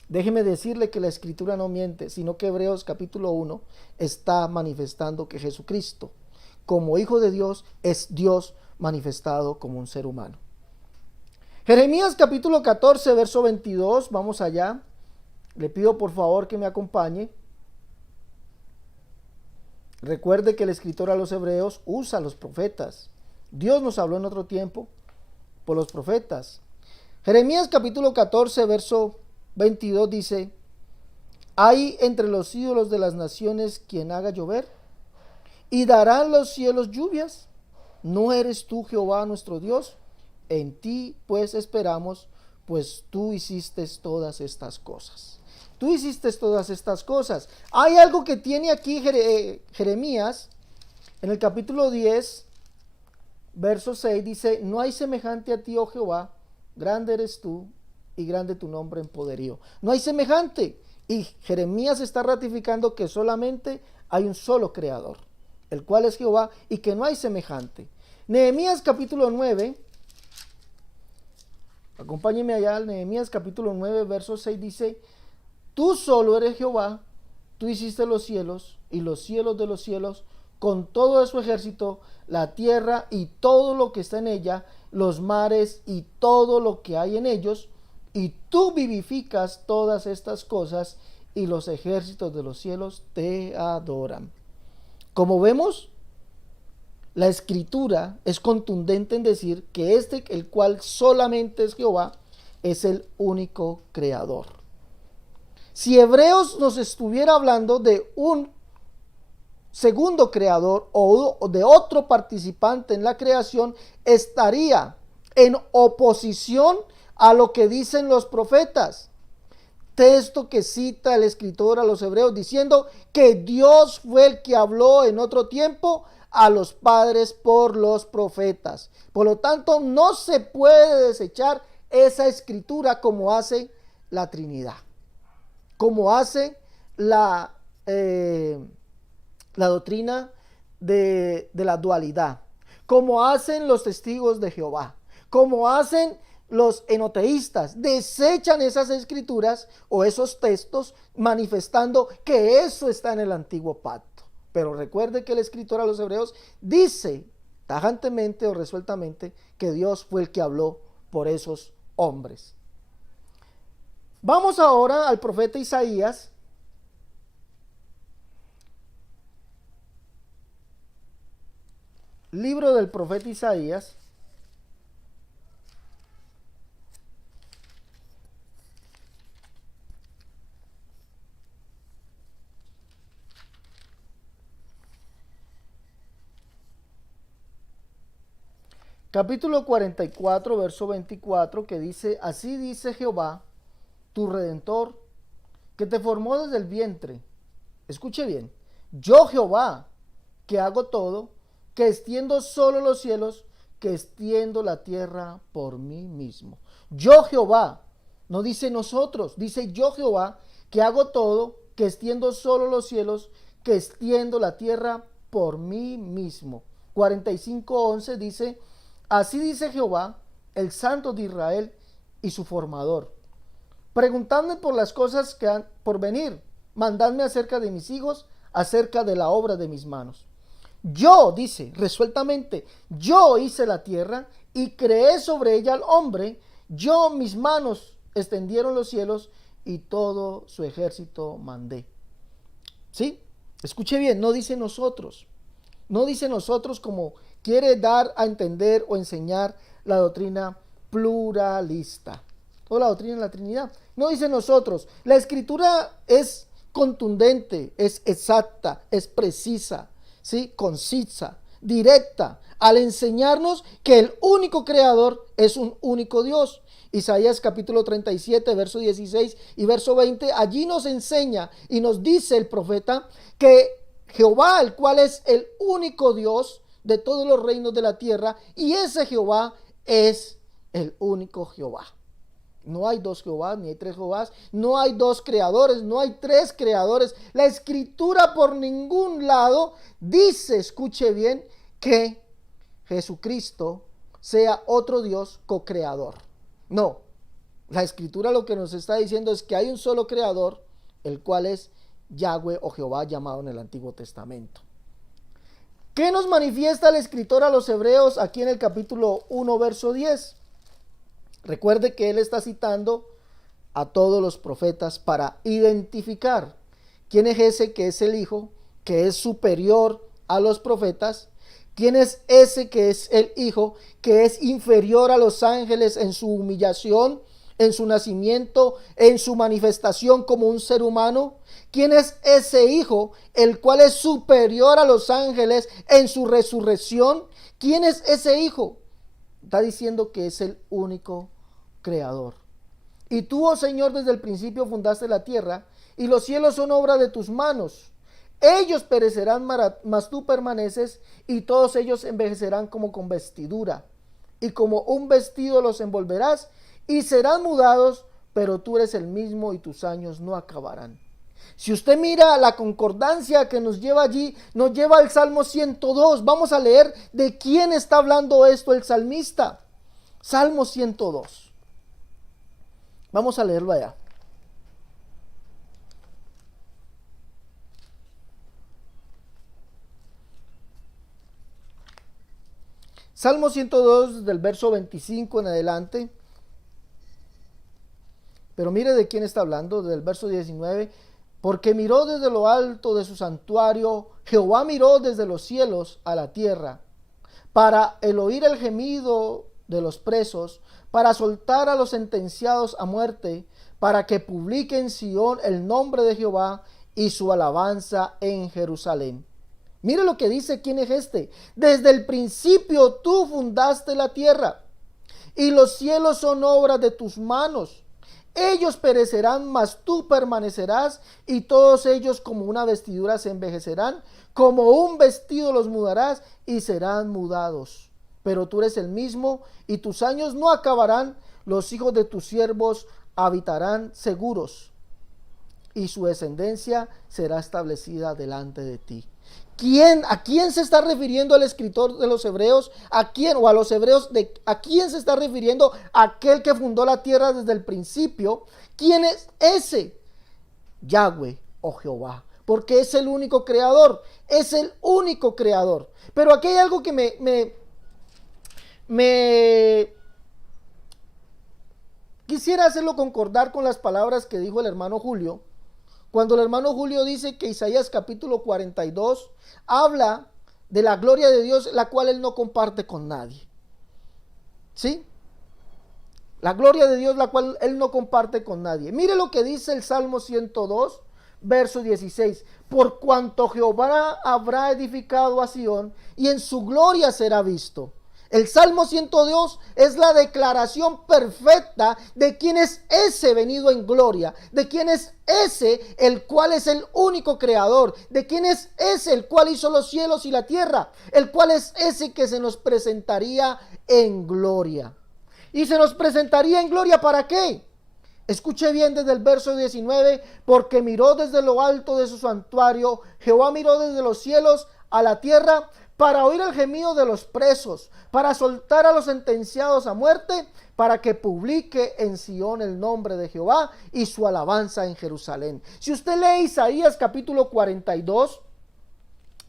Déjeme decirle que la escritura no miente, sino que Hebreos capítulo 1 está manifestando que Jesucristo, como Hijo de Dios, es Dios manifestado como un ser humano. Jeremías capítulo 14, verso 22, vamos allá. Le pido por favor que me acompañe. Recuerde que el escritor a los hebreos usa a los profetas. Dios nos habló en otro tiempo por los profetas. Jeremías capítulo 14, verso 22 dice, hay entre los ídolos de las naciones quien haga llover, y darán los cielos lluvias. ¿No eres tú Jehová nuestro Dios? En ti pues esperamos, pues tú hiciste todas estas cosas. Tú hiciste todas estas cosas. Hay algo que tiene aquí Jeremías, en el capítulo 10, verso 6, dice, no hay semejante a ti, oh Jehová, grande eres tú y grande tu nombre en poderío. No hay semejante. Y Jeremías está ratificando que solamente hay un solo creador, el cual es Jehová, y que no hay semejante. Nehemías capítulo 9, acompáñenme allá al Nehemías capítulo 9, verso 6 dice, tú solo eres Jehová, tú hiciste los cielos y los cielos de los cielos, con todo su ejército, la tierra y todo lo que está en ella, los mares y todo lo que hay en ellos, y tú vivificas todas estas cosas, y los ejércitos de los cielos te adoran. Como vemos, la escritura es contundente en decir que el cual solamente es Jehová, es el único creador. Si Hebreos nos estuviera hablando de un segundo creador o de otro participante en la creación, estaría en oposición a lo que dicen los profetas. Texto que cita el escritor a los hebreos diciendo que Dios fue el que habló en otro tiempo a los padres por los profetas. Por lo tanto, no se puede desechar esa escritura como hace la Trinidad, como hace la doctrina de la dualidad, como hacen los testigos de Jehová, como hacen los enoteístas. Desechan esas escrituras o esos textos manifestando que eso está en el antiguo pacto. Pero recuerde que el escritor a los hebreos dice tajantemente o resueltamente que Dios fue el que habló por esos hombres. Vamos ahora al profeta Isaías. Libro del profeta Isaías. Capítulo 44, verso 24, que dice: así dice Jehová, tu Redentor, que te formó desde el vientre. Escuche bien: yo Jehová, que hago todo, que extiendo solo los cielos, que extiendo la tierra por mí mismo. Yo Jehová, no dice nosotros, dice yo Jehová, que hago todo, que extiendo solo los cielos, que extiendo la tierra por mí mismo. 45:11 dice: así dice Jehová, el Santo de Israel y su formador. Preguntadme por las cosas que han por venir, mandadme acerca de mis hijos, acerca de la obra de mis manos. Yo, dice resueltamente, yo hice la tierra y creé sobre ella al hombre. Yo, mis manos extendieron los cielos y todo su ejército mandé. ¿Sí? Escuche bien, no dice nosotros. No dice nosotros como quiere dar a entender o enseñar la doctrina pluralista o la doctrina de la Trinidad. No dice nosotros. La escritura es contundente, es exacta, es precisa, ¿sí? Concisa, directa, al enseñarnos que el único creador es un único Dios. Isaías capítulo 37, verso 16 y verso 20, allí nos enseña y nos dice el profeta que Jehová, el cual es el único Dios de todos los reinos de la tierra, y ese Jehová es el único Jehová. No hay dos Jehovás, ni hay tres Jehovás, no hay dos creadores, no hay tres creadores. La escritura por ningún lado dice, escuche bien, que Jesucristo sea otro Dios co-creador. No, la escritura lo que nos está diciendo es que hay un solo creador, el cual es Yahweh o Jehová llamado en el Antiguo Testamento. ¿Qué nos manifiesta el escritor a los hebreos aquí en el capítulo 1, verso 10? Recuerde que él está citando a todos los profetas para identificar quién es ese que es el Hijo, que es superior a los profetas, quién es ese que es el Hijo, que es inferior a los ángeles en su humillación, en su nacimiento, en su manifestación como un ser humano. ¿Quién es ese Hijo, el cual es superior a los ángeles en su resurrección? ¿Quién es ese Hijo? Está diciendo que es el único creador. Y tú, oh Señor, desde el principio fundaste la tierra, y los cielos son obra de tus manos. Ellos perecerán, mas tú permaneces, y todos ellos envejecerán como con vestidura. Y como un vestido los envolverás, y serán mudados, pero tú eres el mismo, y tus años no acabarán. Si usted mira la concordancia que nos lleva allí, nos lleva al Salmo 102. Vamos a leer de quién está hablando esto el salmista. Salmo 102. Vamos a leerlo allá. Salmo 102 del verso 25 en adelante. Pero mire de quién está hablando, del verso 19. Porque miró desde lo alto de su santuario, Jehová miró desde los cielos a la tierra, para el oír el gemido de los presos, para soltar a los sentenciados a muerte, para que publique en Sión el nombre de Jehová y su alabanza en Jerusalén. Mire lo que dice, ¿quién es este? Desde el principio tú fundaste la tierra, y los cielos son obra de tus manos. Ellos perecerán, mas tú permanecerás, y todos ellos como una vestidura se envejecerán, como un vestido los mudarás y serán mudados. Pero tú eres el mismo, y tus años no acabarán. Los hijos de tus siervos habitarán seguros, y su descendencia será establecida delante de ti. ¿A quién se está refiriendo el escritor de los Hebreos? ¿A quién? O a los hebreos, ¿a quién se está refiriendo? Aquel que fundó la tierra desde el principio. ¿Quién es ese? Yahweh o Jehová, porque es el único creador, es el único creador. Pero aquí hay algo que me quisiera hacerlo concordar con las palabras que dijo el hermano Julio. Cuando el hermano Julio dice que Isaías capítulo 42 habla de la gloria de Dios, la cual él no comparte con nadie. ¿Sí? La gloria de Dios, la cual él no comparte con nadie. Mire lo que dice el Salmo 102, verso 16. Por cuanto Jehová habrá edificado a Sión, y en su gloria será visto. El Salmo 102 es la declaración perfecta de quién es ese venido en gloria, de quién es ese el cual es el único creador, de quién es ese el cual hizo los cielos y la tierra, el cual es ese que se nos presentaría en gloria. ¿Y se nos presentaría en gloria para qué? Escuche bien desde el verso 19, porque miró desde lo alto de su santuario, Jehová miró desde los cielos a la tierra, para oír el gemido de los presos, para soltar a los sentenciados a muerte, para que publique en Sión el nombre de Jehová y su alabanza en Jerusalén. Si usted lee Isaías capítulo 42,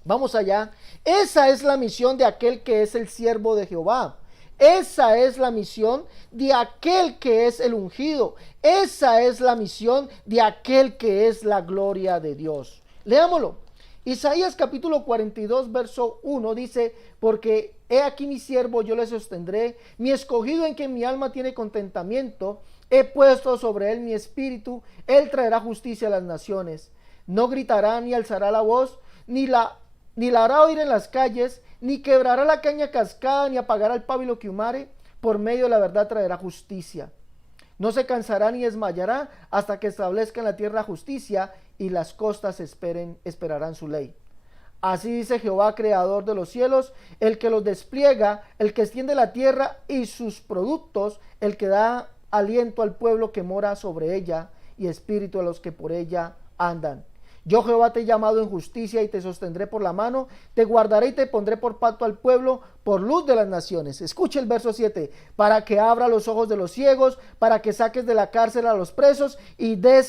vamos allá, esa es la misión de aquel que es el siervo de Jehová. Esa es la misión de aquel que es el ungido. Esa es la misión de aquel que es la gloria de Dios. Leámoslo. Isaías capítulo 42 verso 1 dice: porque he aquí mi siervo, yo le sostendré, mi escogido en quien mi alma tiene contentamiento, he puesto sobre él mi espíritu, él traerá justicia a las naciones. No gritará ni alzará la voz, ni la hará oír en las calles, ni quebrará la caña cascada, ni apagará el pábilo que humare, por medio de la verdad traerá justicia. No se cansará ni desmayará hasta que establezca en la tierra justicia, y las costas esperarán su ley. Así dice Jehová, creador de los cielos, el que los despliega, el que extiende la tierra y sus productos, el que da aliento al pueblo que mora sobre ella, y espíritu a los que por ella andan. Yo Jehová te he llamado en justicia y te sostendré por la mano, te guardaré y te pondré por pacto al pueblo, por luz de las naciones. Escuche el verso 7, para que abra los ojos de los ciegos, para que saques de la cárcel a los presos y de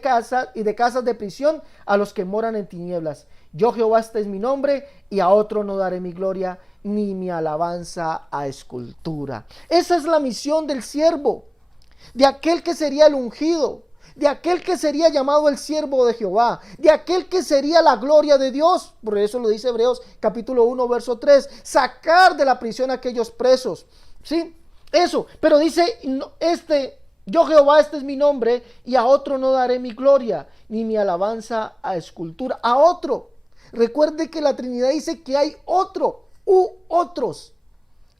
casas de prisión a los que moran en tinieblas. Yo Jehová, este es mi nombre, y a otro no daré mi gloria, ni mi alabanza a escultura. Esa es la misión del siervo, de aquel que sería el ungido, de aquel que sería llamado el siervo de Jehová, de aquel que sería la gloria de Dios. Por eso lo dice Hebreos capítulo 1 verso 3, sacar de la prisión a aquellos presos. ¿Sí? Eso, pero dice yo Jehová, este es mi nombre, y a otro no daré mi gloria, ni mi alabanza a escultura. A otro. Recuerde que la Trinidad dice que hay otro u otros.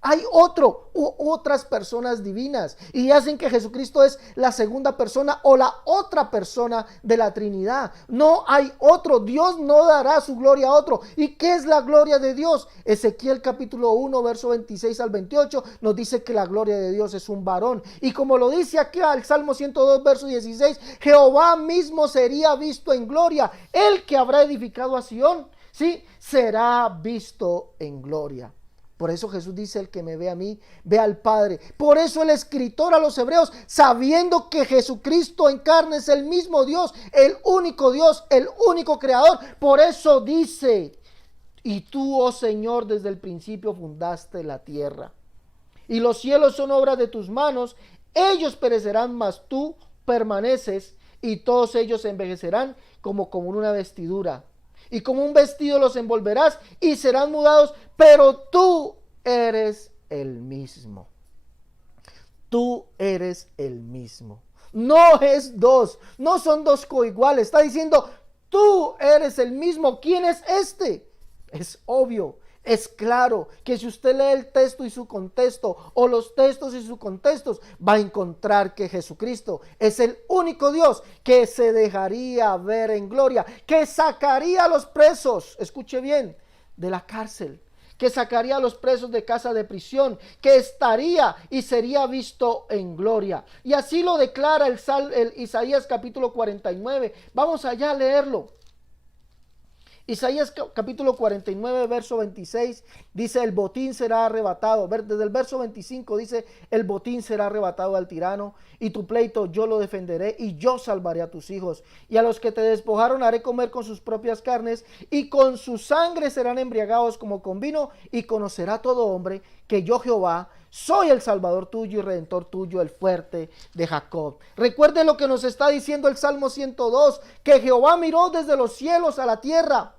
Hay otro u otras personas divinas, y hacen que Jesucristo es la segunda persona o la otra persona de la Trinidad. No hay otro. Dios no dará su gloria a otro. ¿Y qué es la gloria de Dios? Ezequiel capítulo 1 verso 26 al 28 nos dice que la gloria de Dios es un varón, y como lo dice aquí el Salmo 102 verso 16, Jehová mismo sería visto en gloria. El que habrá edificado a Sión, ¿sí?, será visto en gloria. Por eso Jesús dice: el que me ve a mí, ve al Padre. Por eso el escritor a los Hebreos, sabiendo que Jesucristo en carne es el mismo Dios, el único creador, por eso dice: y tú, oh Señor, desde el principio fundaste la tierra, y los cielos son obra de tus manos. Ellos perecerán, mas tú permaneces, y todos ellos envejecerán como una vestidura. Y como un vestido los envolverás y serán mudados, pero tú eres el mismo. Tú eres el mismo. No es dos, no son dos coiguales. Está diciendo: tú eres el mismo. ¿Quién es este? Es obvio, Es claro que si usted lee el texto y su contexto, o los textos y sus contextos, va a encontrar que Jesucristo es el único Dios que se dejaría ver en gloria, que sacaría a los presos, escuche bien, de la cárcel, que sacaría a los presos de casa de prisión, que estaría y sería visto en gloria. Y así lo declara el Isaías capítulo 49. Vamos allá a leerlo. Isaías capítulo 49, verso 26, dice: el botín será arrebatado. Desde el verso 25 dice: el botín será arrebatado al tirano, y tu pleito yo lo defenderé, y yo salvaré a tus hijos. Y a los que te despojaron haré comer con sus propias carnes, y con su sangre serán embriagados como con vino, y conocerá todo hombre que yo Jehová soy el Salvador tuyo y Redentor tuyo, el fuerte de Jacob. Recuerde lo que nos está diciendo el Salmo 102, que Jehová miró desde los cielos a la tierra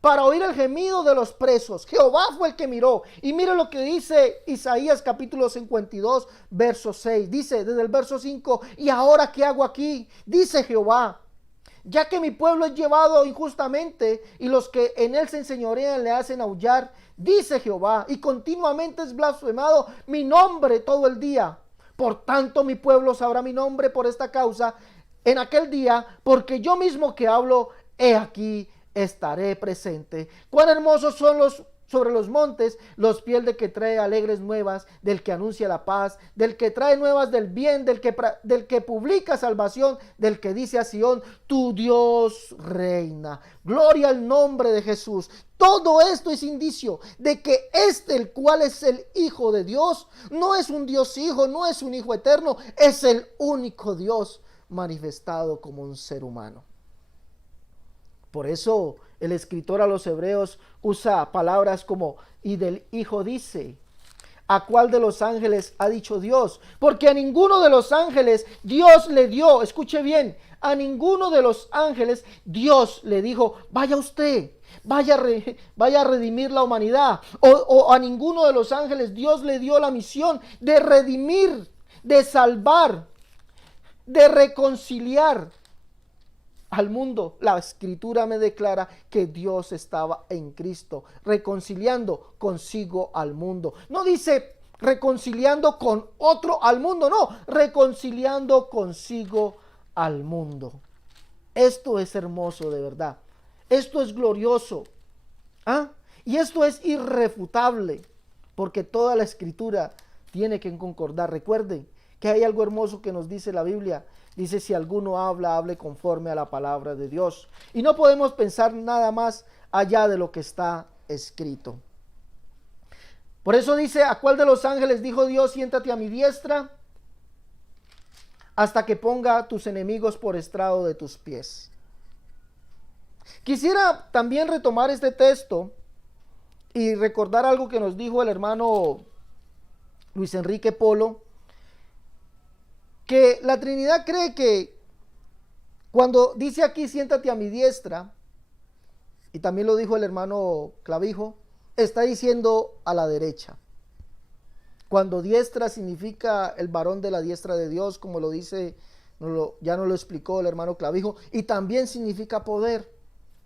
para oír el gemido de los presos. Jehová fue el que miró. Y mire lo que dice Isaías capítulo 52, verso 6. Dice desde el verso 5: ¿y ahora qué hago aquí? Dice Jehová, ya que mi pueblo es llevado injustamente, y los que en él se enseñorean le hacen aullar, dice Jehová, y continuamente es blasfemado mi nombre todo el día. Por tanto mi pueblo sabrá mi nombre por esta causa en aquel día, porque yo mismo que hablo, he aquí estaré presente. Cuán hermosos son sobre los montes los pies del que trae alegres nuevas, del que anuncia la paz, del que trae nuevas del bien, del que publica salvación, del que dice a Sión: tu Dios reina. Gloria al nombre de Jesús. Todo esto es indicio de que el cual es el Hijo de Dios, no es un Dios hijo, no es un hijo eterno, es el único Dios manifestado como un ser humano. Por eso el escritor a los hebreos usa palabras como: y del Hijo dice. ¿A cuál de los ángeles ha dicho Dios? Porque a ninguno de los ángeles Dios le dio, escuche bien, a ninguno de los ángeles Dios le dijo: vaya usted, vaya a redimir la humanidad. O a ninguno de los ángeles Dios le dio la misión de redimir, de salvar, de reconciliar al mundo. La escritura me declara que Dios estaba en Cristo, reconciliando consigo al mundo. No dice reconciliando con otro al mundo, no, reconciliando consigo al mundo. Esto es hermoso de verdad. Esto es glorioso. Y esto es irrefutable, porque toda la escritura tiene que concordar. Recuerden que hay algo hermoso que nos dice la Biblia. Dice: si alguno habla, hable conforme a la palabra de Dios. Y no podemos pensar nada más allá de lo que está escrito. Por eso dice: ¿a cuál de los ángeles dijo Dios: siéntate a mi diestra hasta que ponga tus enemigos por estrado de tus pies? Quisiera también retomar este texto y recordar algo que nos dijo el hermano Luis Enrique Polo, que la Trinidad cree que cuando dice aquí: siéntate a mi diestra, y también lo dijo el hermano Clavijo, está diciendo a la derecha. Cuando diestra significa el varón de la diestra de Dios, como lo dice, ya nos lo explicó el hermano Clavijo, y también significa poder.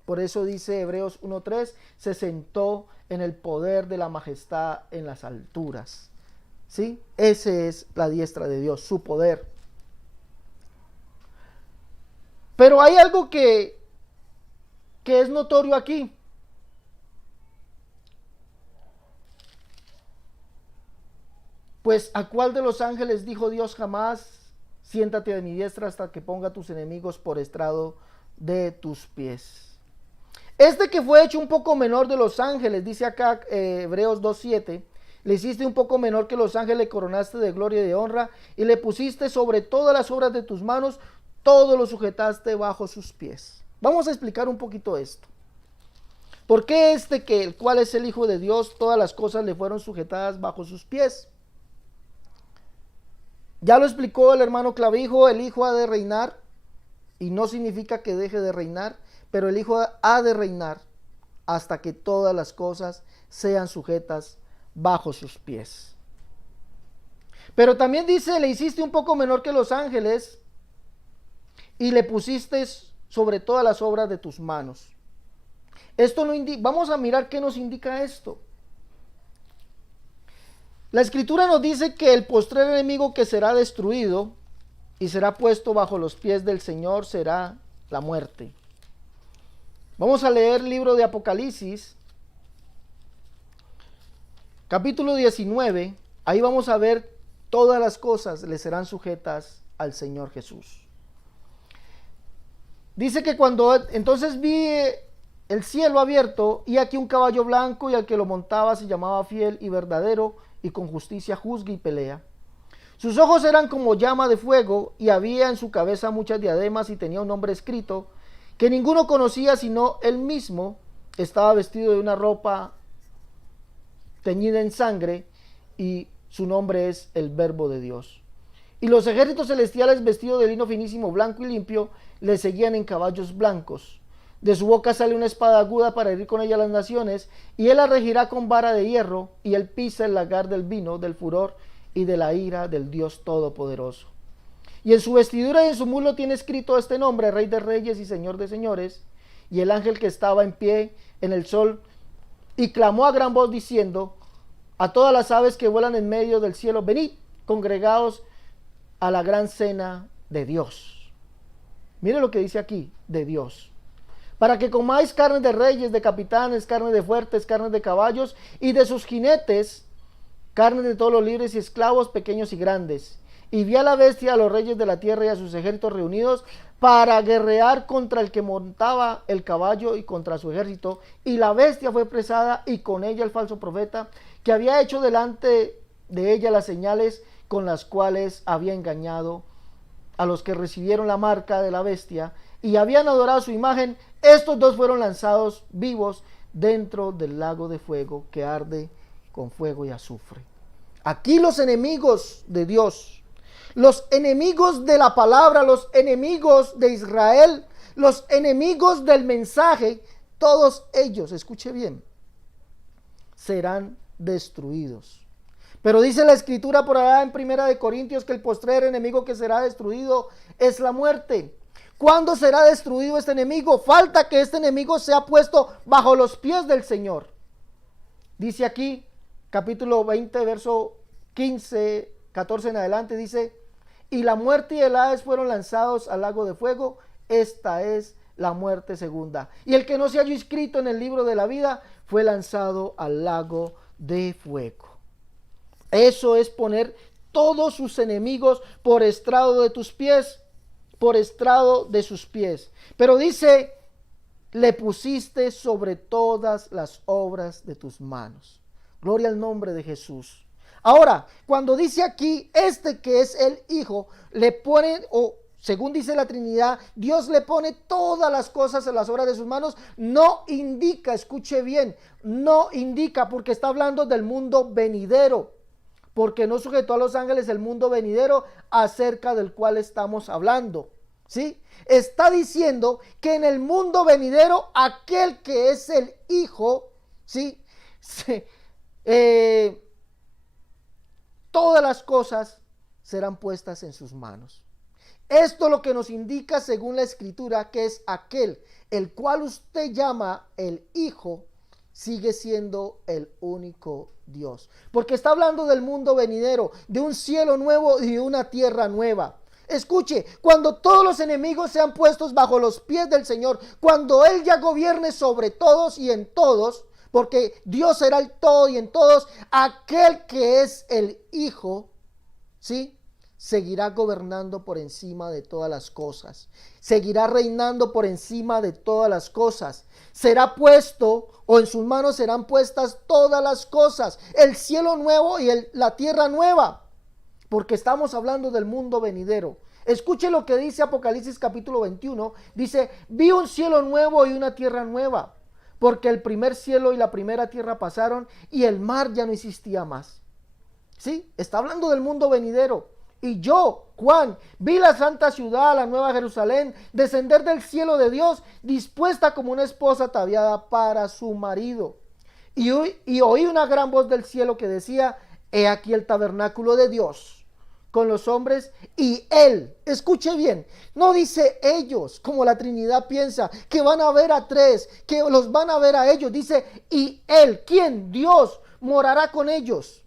Por eso dice Hebreos 1:3, se sentó en el poder de la majestad en las alturas. ¿Sí? Ese es la diestra de Dios, su poder. Pero hay algo que es notorio aquí. Pues ¿a cuál de los ángeles dijo Dios jamás: siéntate a mi diestra hasta que ponga tus enemigos por estrado de tus pies? Este que fue hecho un poco menor de los ángeles, dice acá Hebreos 2:7, le hiciste un poco menor que los ángeles, le coronaste de gloria y de honra, y le pusiste sobre todas las obras de tus manos, todo lo sujetaste bajo sus pies. Vamos a explicar un poquito esto. ¿Por qué el cual es el Hijo de Dios, todas las cosas le fueron sujetadas bajo sus pies? Ya lo explicó el hermano Clavijo: el Hijo ha de reinar, y no significa que deje de reinar, pero el Hijo ha de reinar hasta que todas las cosas sean sujetas bajo sus pies. Pero también dice: le hiciste un poco menor que los ángeles, y le pusiste sobre todas las obras de tus manos. Esto no vamos a mirar qué nos indica esto. La escritura nos dice que el postrer enemigo que será destruido y será puesto bajo los pies del Señor será la muerte. Vamos a leer el libro de Apocalipsis, capítulo 19. Ahí vamos a ver todas las cosas le serán sujetas al Señor Jesús. Dice que cuando entonces vi el cielo abierto, y aquí un caballo blanco, y al que lo montaba se llamaba Fiel y Verdadero, y con justicia juzga y pelea. Sus ojos eran como llama de fuego, y había en su cabeza muchas diademas, y tenía un nombre escrito que ninguno conocía sino él mismo. Estaba vestido de una ropa teñida en sangre, y su nombre es el Verbo de Dios. Y los ejércitos celestiales, vestidos de lino finísimo, blanco y limpio, le seguían en caballos blancos. De su boca sale una espada aguda para herir con ella las naciones, y él la regirá con vara de hierro, y él pisa el lagar del vino, del furor y de la ira del Dios Todopoderoso. Y en su vestidura y en su muslo tiene escrito este nombre: Rey de Reyes y Señor de Señores. Y el ángel que estaba en pie en el sol, y clamó a gran voz diciendo a todas las aves que vuelan en medio del cielo: venid, congregados a la gran cena de Dios. Mire lo que dice aquí, de Dios. Para que comáis carne de reyes, de capitanes, carne de fuertes, carne de caballos y de sus jinetes, carne de todos los libres y esclavos, pequeños y grandes. Y vi a la bestia, a los reyes de la tierra y a sus ejércitos reunidos para guerrear contra el que montaba el caballo y contra su ejército. Y la bestia fue apresada, y con ella el falso profeta, que había hecho delante de ella las señales con las cuales había engañado a los que recibieron la marca de la bestia y habían adorado su imagen. Estos dos fueron lanzados vivos dentro del lago de fuego que arde con fuego y azufre. Aquí los enemigos de Dios, los enemigos de la palabra, los enemigos de Israel, los enemigos del mensaje, todos ellos, escuche bien, serán destruidos. Pero dice la escritura por allá en Primera de Corintios que el postrer enemigo que será destruido es la muerte. ¿Cuándo será destruido este enemigo? Falta que este enemigo sea puesto bajo los pies del Señor. Dice aquí, capítulo 20, verso 15, 14 en adelante, dice: y la muerte y el Hades fueron lanzados al lago de fuego. Esta es la muerte segunda. Y el que no se halló inscrito en el libro de la vida fue lanzado al lago de fuego. Eso es poner todos sus enemigos por estrado de tus pies, por estrado de sus pies. Pero dice: le pusiste sobre todas las obras de tus manos. Gloria al nombre de Jesús. Ahora, cuando dice aquí, este que es el Hijo, le pone, o según dice la Trinidad, Dios le pone todas las cosas en las obras de sus manos, no indica, escuche bien, no indica, porque está hablando del mundo venidero, porque no sujetó a los ángeles el mundo venidero acerca del cual estamos hablando, ¿sí? Está diciendo que en el mundo venidero, aquel que es el Hijo, ¿sí? Todas las cosas serán puestas en sus manos. Esto es lo que nos indica según la escritura, que es aquel el cual usted llama el Hijo, sigue siendo el único Dios. Porque está hablando del mundo venidero, de un cielo nuevo y de una tierra nueva. Escuche, cuando todos los enemigos sean puestos bajo los pies del Señor, cuando Él ya gobierne sobre todos y en todos, porque Dios será el todo y en todos, aquel que es el Hijo, ¿sí?, seguirá gobernando por encima de todas las cosas, seguirá reinando por encima de todas las cosas, será puesto, o en sus manos serán puestas todas las cosas, el cielo nuevo y la tierra nueva, porque estamos hablando del mundo venidero. Escuche lo que dice Apocalipsis capítulo 21, dice: vi un cielo nuevo y una tierra nueva, porque el primer cielo y la primera tierra pasaron y el mar ya no existía más. ¿Sí? Está hablando del mundo venidero. Y yo, Juan, vi la santa ciudad, la nueva Jerusalén, descender del cielo de Dios, dispuesta como una esposa ataviada para su marido. Y oí una gran voz del cielo que decía: he aquí el tabernáculo de Dios con los hombres y Él, escuche bien, no dice ellos, como la Trinidad piensa, que van a ver a tres, que los van a ver a ellos, dice y Él, ¿quién? Dios morará con ellos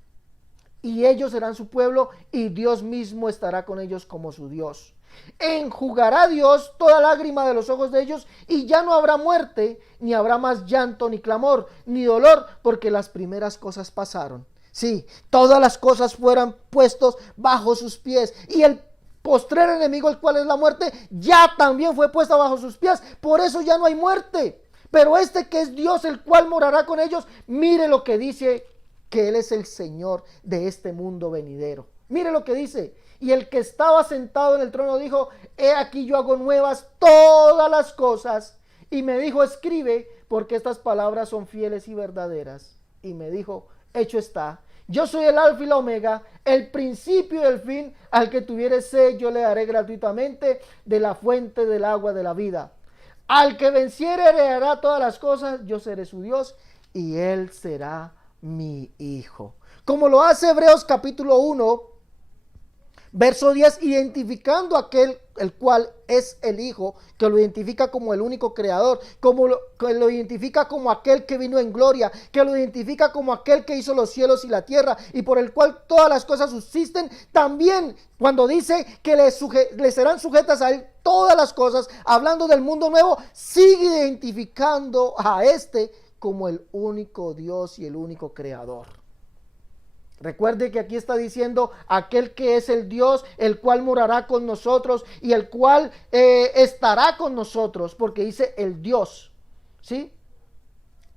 y ellos serán su pueblo y Dios mismo estará con ellos como su Dios. Enjugará Dios toda lágrima de los ojos de ellos y ya no habrá muerte, ni habrá más llanto, ni clamor, ni dolor, porque las primeras cosas pasaron. Sí, todas las cosas fueran puestos bajo sus pies y el postrer enemigo, el cual es la muerte, ya también fue puesta bajo sus pies. Por eso ya no hay muerte. Pero este que es Dios, el cual morará con ellos, mire lo que dice, que Él es el Señor de este mundo venidero. Mire lo que dice. Y el que estaba sentado en el trono dijo, he aquí yo hago nuevas todas las cosas. Y me dijo, escribe, porque estas palabras son fieles y verdaderas. Y me dijo, hecho está. Yo soy el alfa y la omega, el principio y el fin. Al que tuviere sed, yo le daré gratuitamente de la fuente del agua de la vida. Al que venciere, heredará todas las cosas. Yo seré su Dios y él será mi hijo. Como lo hace Hebreos capítulo 1, verso 10, identificando aquel el cual es el Hijo, que lo identifica como el único creador, que lo identifica como aquel que vino en gloria, que lo identifica como aquel que hizo los cielos y la tierra y por el cual todas las cosas subsisten. También cuando dice que le serán sujetas a él todas las cosas, hablando del mundo nuevo, sigue identificando a este como el único Dios y el único creador. Recuerde que aquí está diciendo aquel que es el Dios, el cual morará con nosotros y el cual estará con nosotros, porque dice el Dios, ¿sí?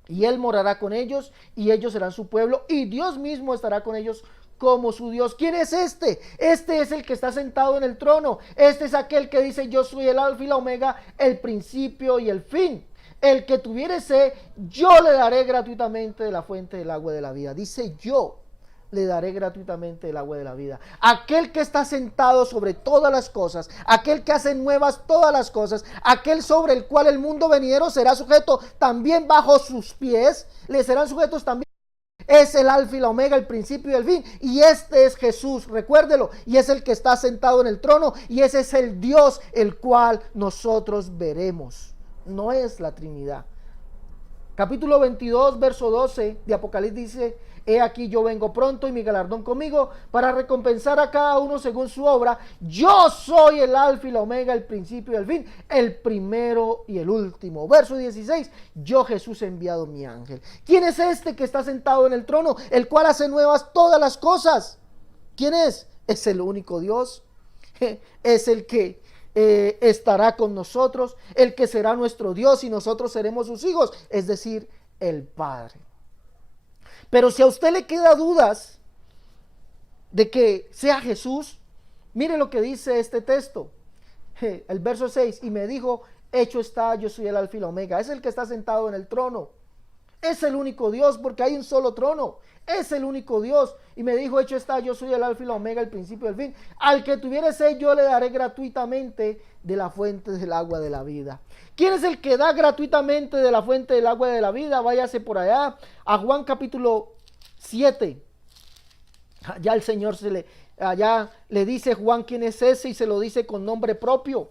Y Él morará con ellos y ellos serán su pueblo y Dios mismo estará con ellos como su Dios. ¿Quién es este? Este es el que está sentado en el trono. Este es aquel que dice yo soy el alfa y la omega, el principio y el fin. El que tuviere sed, yo le daré gratuitamente de la fuente del agua de la vida. Dice yo le daré gratuitamente el agua de la vida. Aquel que está sentado sobre todas las cosas, aquel que hace nuevas todas las cosas, aquel sobre el cual el mundo venidero será sujeto también bajo sus pies, le serán sujetos también. Es el alfa y la omega, el principio y el fin. Y este es Jesús, recuérdelo. Y es el que está sentado en el trono. Y ese es el Dios el cual nosotros veremos. No es la Trinidad. Capítulo 22, verso 12 de Apocalipsis dice, he aquí yo vengo pronto y mi galardón conmigo para recompensar a cada uno según su obra. Yo soy el alfa y la omega, el principio y el fin, el primero y el último. Verso 16, yo Jesús he enviado mi ángel. ¿Quién es este que está sentado en el trono, el cual hace nuevas todas las cosas? ¿Quién es? Es el único Dios. Es el que estará con nosotros, el que será nuestro Dios y nosotros seremos sus hijos, es decir, el Padre. Pero si a usted le queda dudas de que sea Jesús, mire lo que dice este texto, el verso 6, y me dijo, hecho está, yo soy el alfa y la omega. Es el que está sentado en el trono, es el único Dios, porque hay un solo trono, es el único Dios. Y me dijo, hecho está, yo soy el alfa y la omega, el principio y el fin. Al que tuviere sed, yo le daré gratuitamente de la fuente del agua de la vida. ¿Quién es el que da gratuitamente de la fuente del agua de la vida? Váyase por allá a Juan capítulo 7. Ya el Señor allá le dice Juan quién es ese y se lo dice con nombre propio.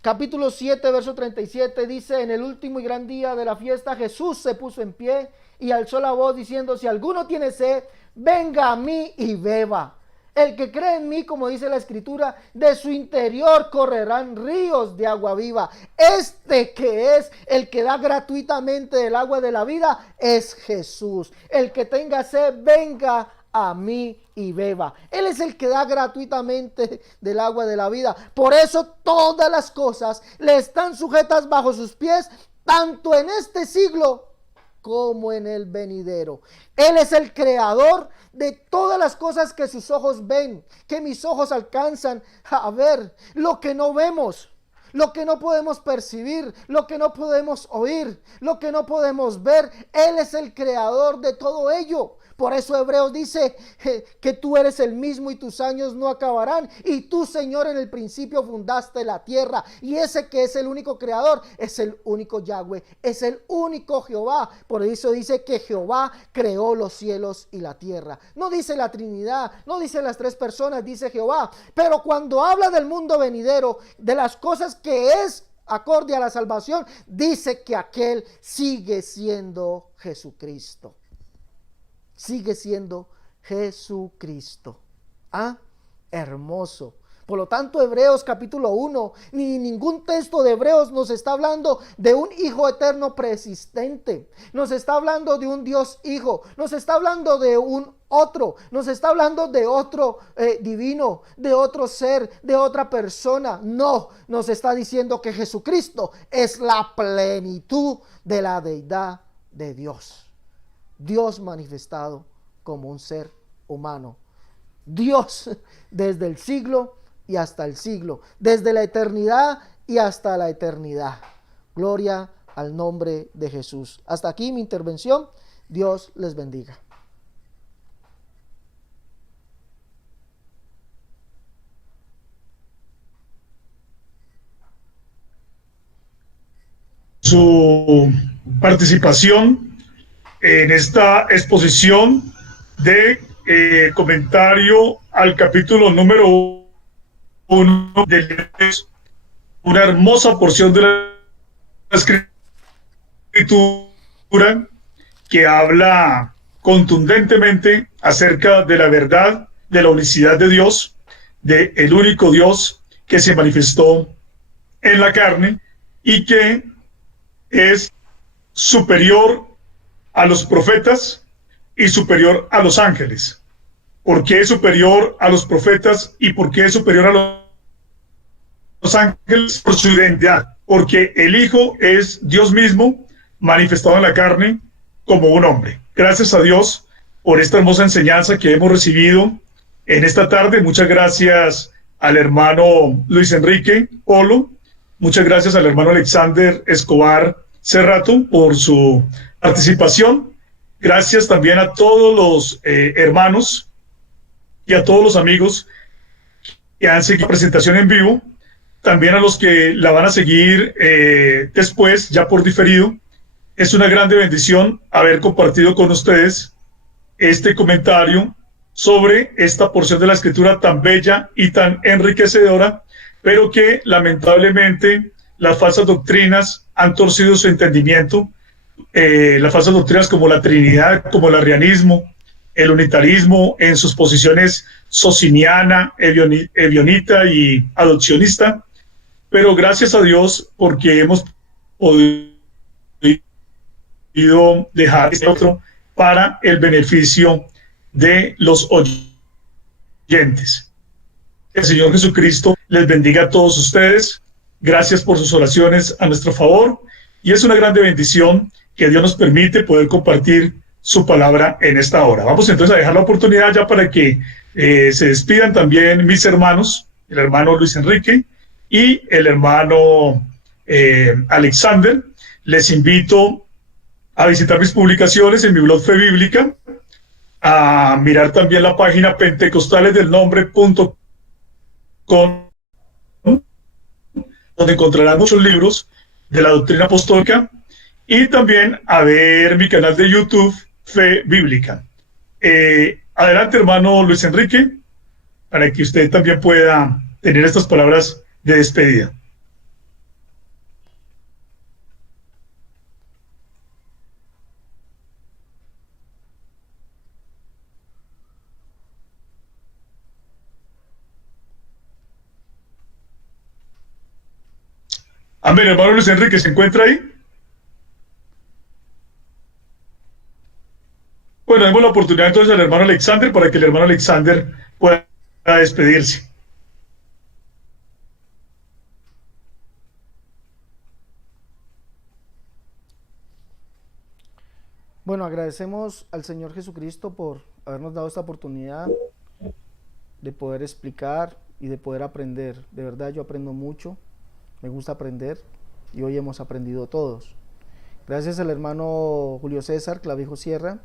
Capítulo 7, verso 37 dice, en el último y gran día de la fiesta Jesús se puso en pie y alzó la voz diciendo, si alguno tiene sed, venga a mí y beba. El que cree en mí, como dice la Escritura, de su interior correrán ríos de agua viva. Este que es el que da gratuitamente el agua de la vida es Jesús. El que tenga sed, venga a mí y beba. Él es el que da gratuitamente del agua de la vida. Por eso todas las cosas le están sujetas bajo sus pies, tanto en este siglo como en el venidero. Él es el creador de todas las cosas que sus ojos ven, que mis ojos alcanzan a ver, lo que no vemos, lo que no podemos percibir, lo que no podemos oír, lo que no podemos ver. Él es el creador de todo ello. Por eso Hebreos dice que tú eres el mismo y tus años no acabarán. Y tú, Señor, en el principio fundaste la tierra. Y ese que es el único creador es el único Yahweh, es el único Jehová. Por eso dice que Jehová creó los cielos y la tierra. No dice la Trinidad, no dice las tres personas, dice Jehová. Pero cuando habla del mundo venidero, de las cosas que es acorde a la salvación, dice que aquel sigue siendo Jesucristo. Sigue siendo Jesucristo. Ah, hermoso. Por lo tanto, Hebreos capítulo 1, ni ningún texto de Hebreos nos está hablando de un Hijo eterno preexistente. Nos está hablando de un Dios Hijo. Nos está hablando de un otro. Nos está hablando de otro divino, de otro ser, de otra persona. No, nos está diciendo que Jesucristo es la plenitud de la deidad de Dios. Dios manifestado como un ser humano. Dios desde el siglo y hasta el siglo, desde la eternidad y hasta la eternidad. Gloria al nombre de Jesús. Hasta aquí mi intervención. Dios les bendiga. Su participación en esta exposición de comentario al capítulo número 1 del una hermosa porción de la escritura que habla contundentemente acerca de la verdad, de la unicidad de Dios, de el único Dios que se manifestó en la carne y que es superior a los profetas y superior a los ángeles. ¿Por qué es superior a los profetas y por qué es superior a los ángeles? Por su identidad, porque el Hijo es Dios mismo manifestado en la carne como un hombre. Gracias a Dios por esta hermosa enseñanza que hemos recibido en esta tarde. Muchas gracias al hermano Luis Enrique Polo. Muchas gracias al hermano Alexander Escobar Cerrato por su participación. Gracias también a todos los hermanos y a todos los amigos que han seguido la presentación en vivo, también a los que la van a seguir después, ya por diferido. Es una grande bendición haber compartido con ustedes este comentario sobre esta porción de la Escritura tan bella y tan enriquecedora, pero que lamentablemente las falsas doctrinas han torcido su entendimiento. Las falsas doctrinas como la Trinidad, como el arrianismo, el unitarismo en sus posiciones sociniana, evionita y adopcionista, pero gracias a Dios porque hemos podido dejar este otro para el beneficio de los oyentes. El Señor Jesucristo les bendiga a todos ustedes. Gracias por sus oraciones a nuestro favor y es una grande bendición que Dios nos permite poder compartir su palabra en esta hora. Vamos entonces a dejar la oportunidad ya para que se despidan también mis hermanos, el hermano Luis Enrique y el hermano Alexander. Les invito a visitar mis publicaciones en mi blog Fe Bíblica, a mirar también la página pentecostalesdelnombre.com, donde encontrarán muchos libros de la doctrina apostólica, y también a ver mi canal de YouTube, Fe Bíblica. Adelante, hermano Luis Enrique, para que usted también pueda tener estas palabras de despedida. Amén, hermano Luis Enrique, ¿se encuentra ahí? Bueno, demos la oportunidad entonces al hermano Alexander para que el hermano Alexander pueda despedirse. Bueno, agradecemos al Señor Jesucristo por habernos dado esta oportunidad de poder explicar y de poder aprender. De verdad yo aprendo mucho, me gusta aprender y hoy hemos aprendido todos. Gracias al hermano Julio César Clavijo Sierra,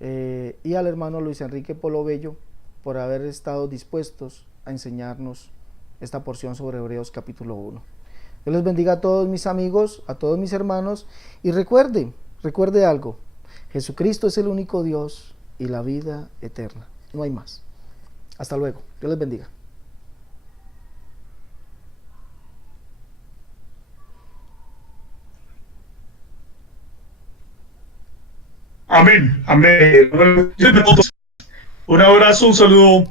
y al hermano Luis Enrique Polo Bello por haber estado dispuestos a enseñarnos esta porción sobre Hebreos capítulo 1. Dios les bendiga a todos mis amigos, a todos mis hermanos, y recuerde algo: Jesucristo es el único Dios y la vida eterna. No hay más. Hasta luego. Dios les bendiga. Amén, amén. Un abrazo, un saludo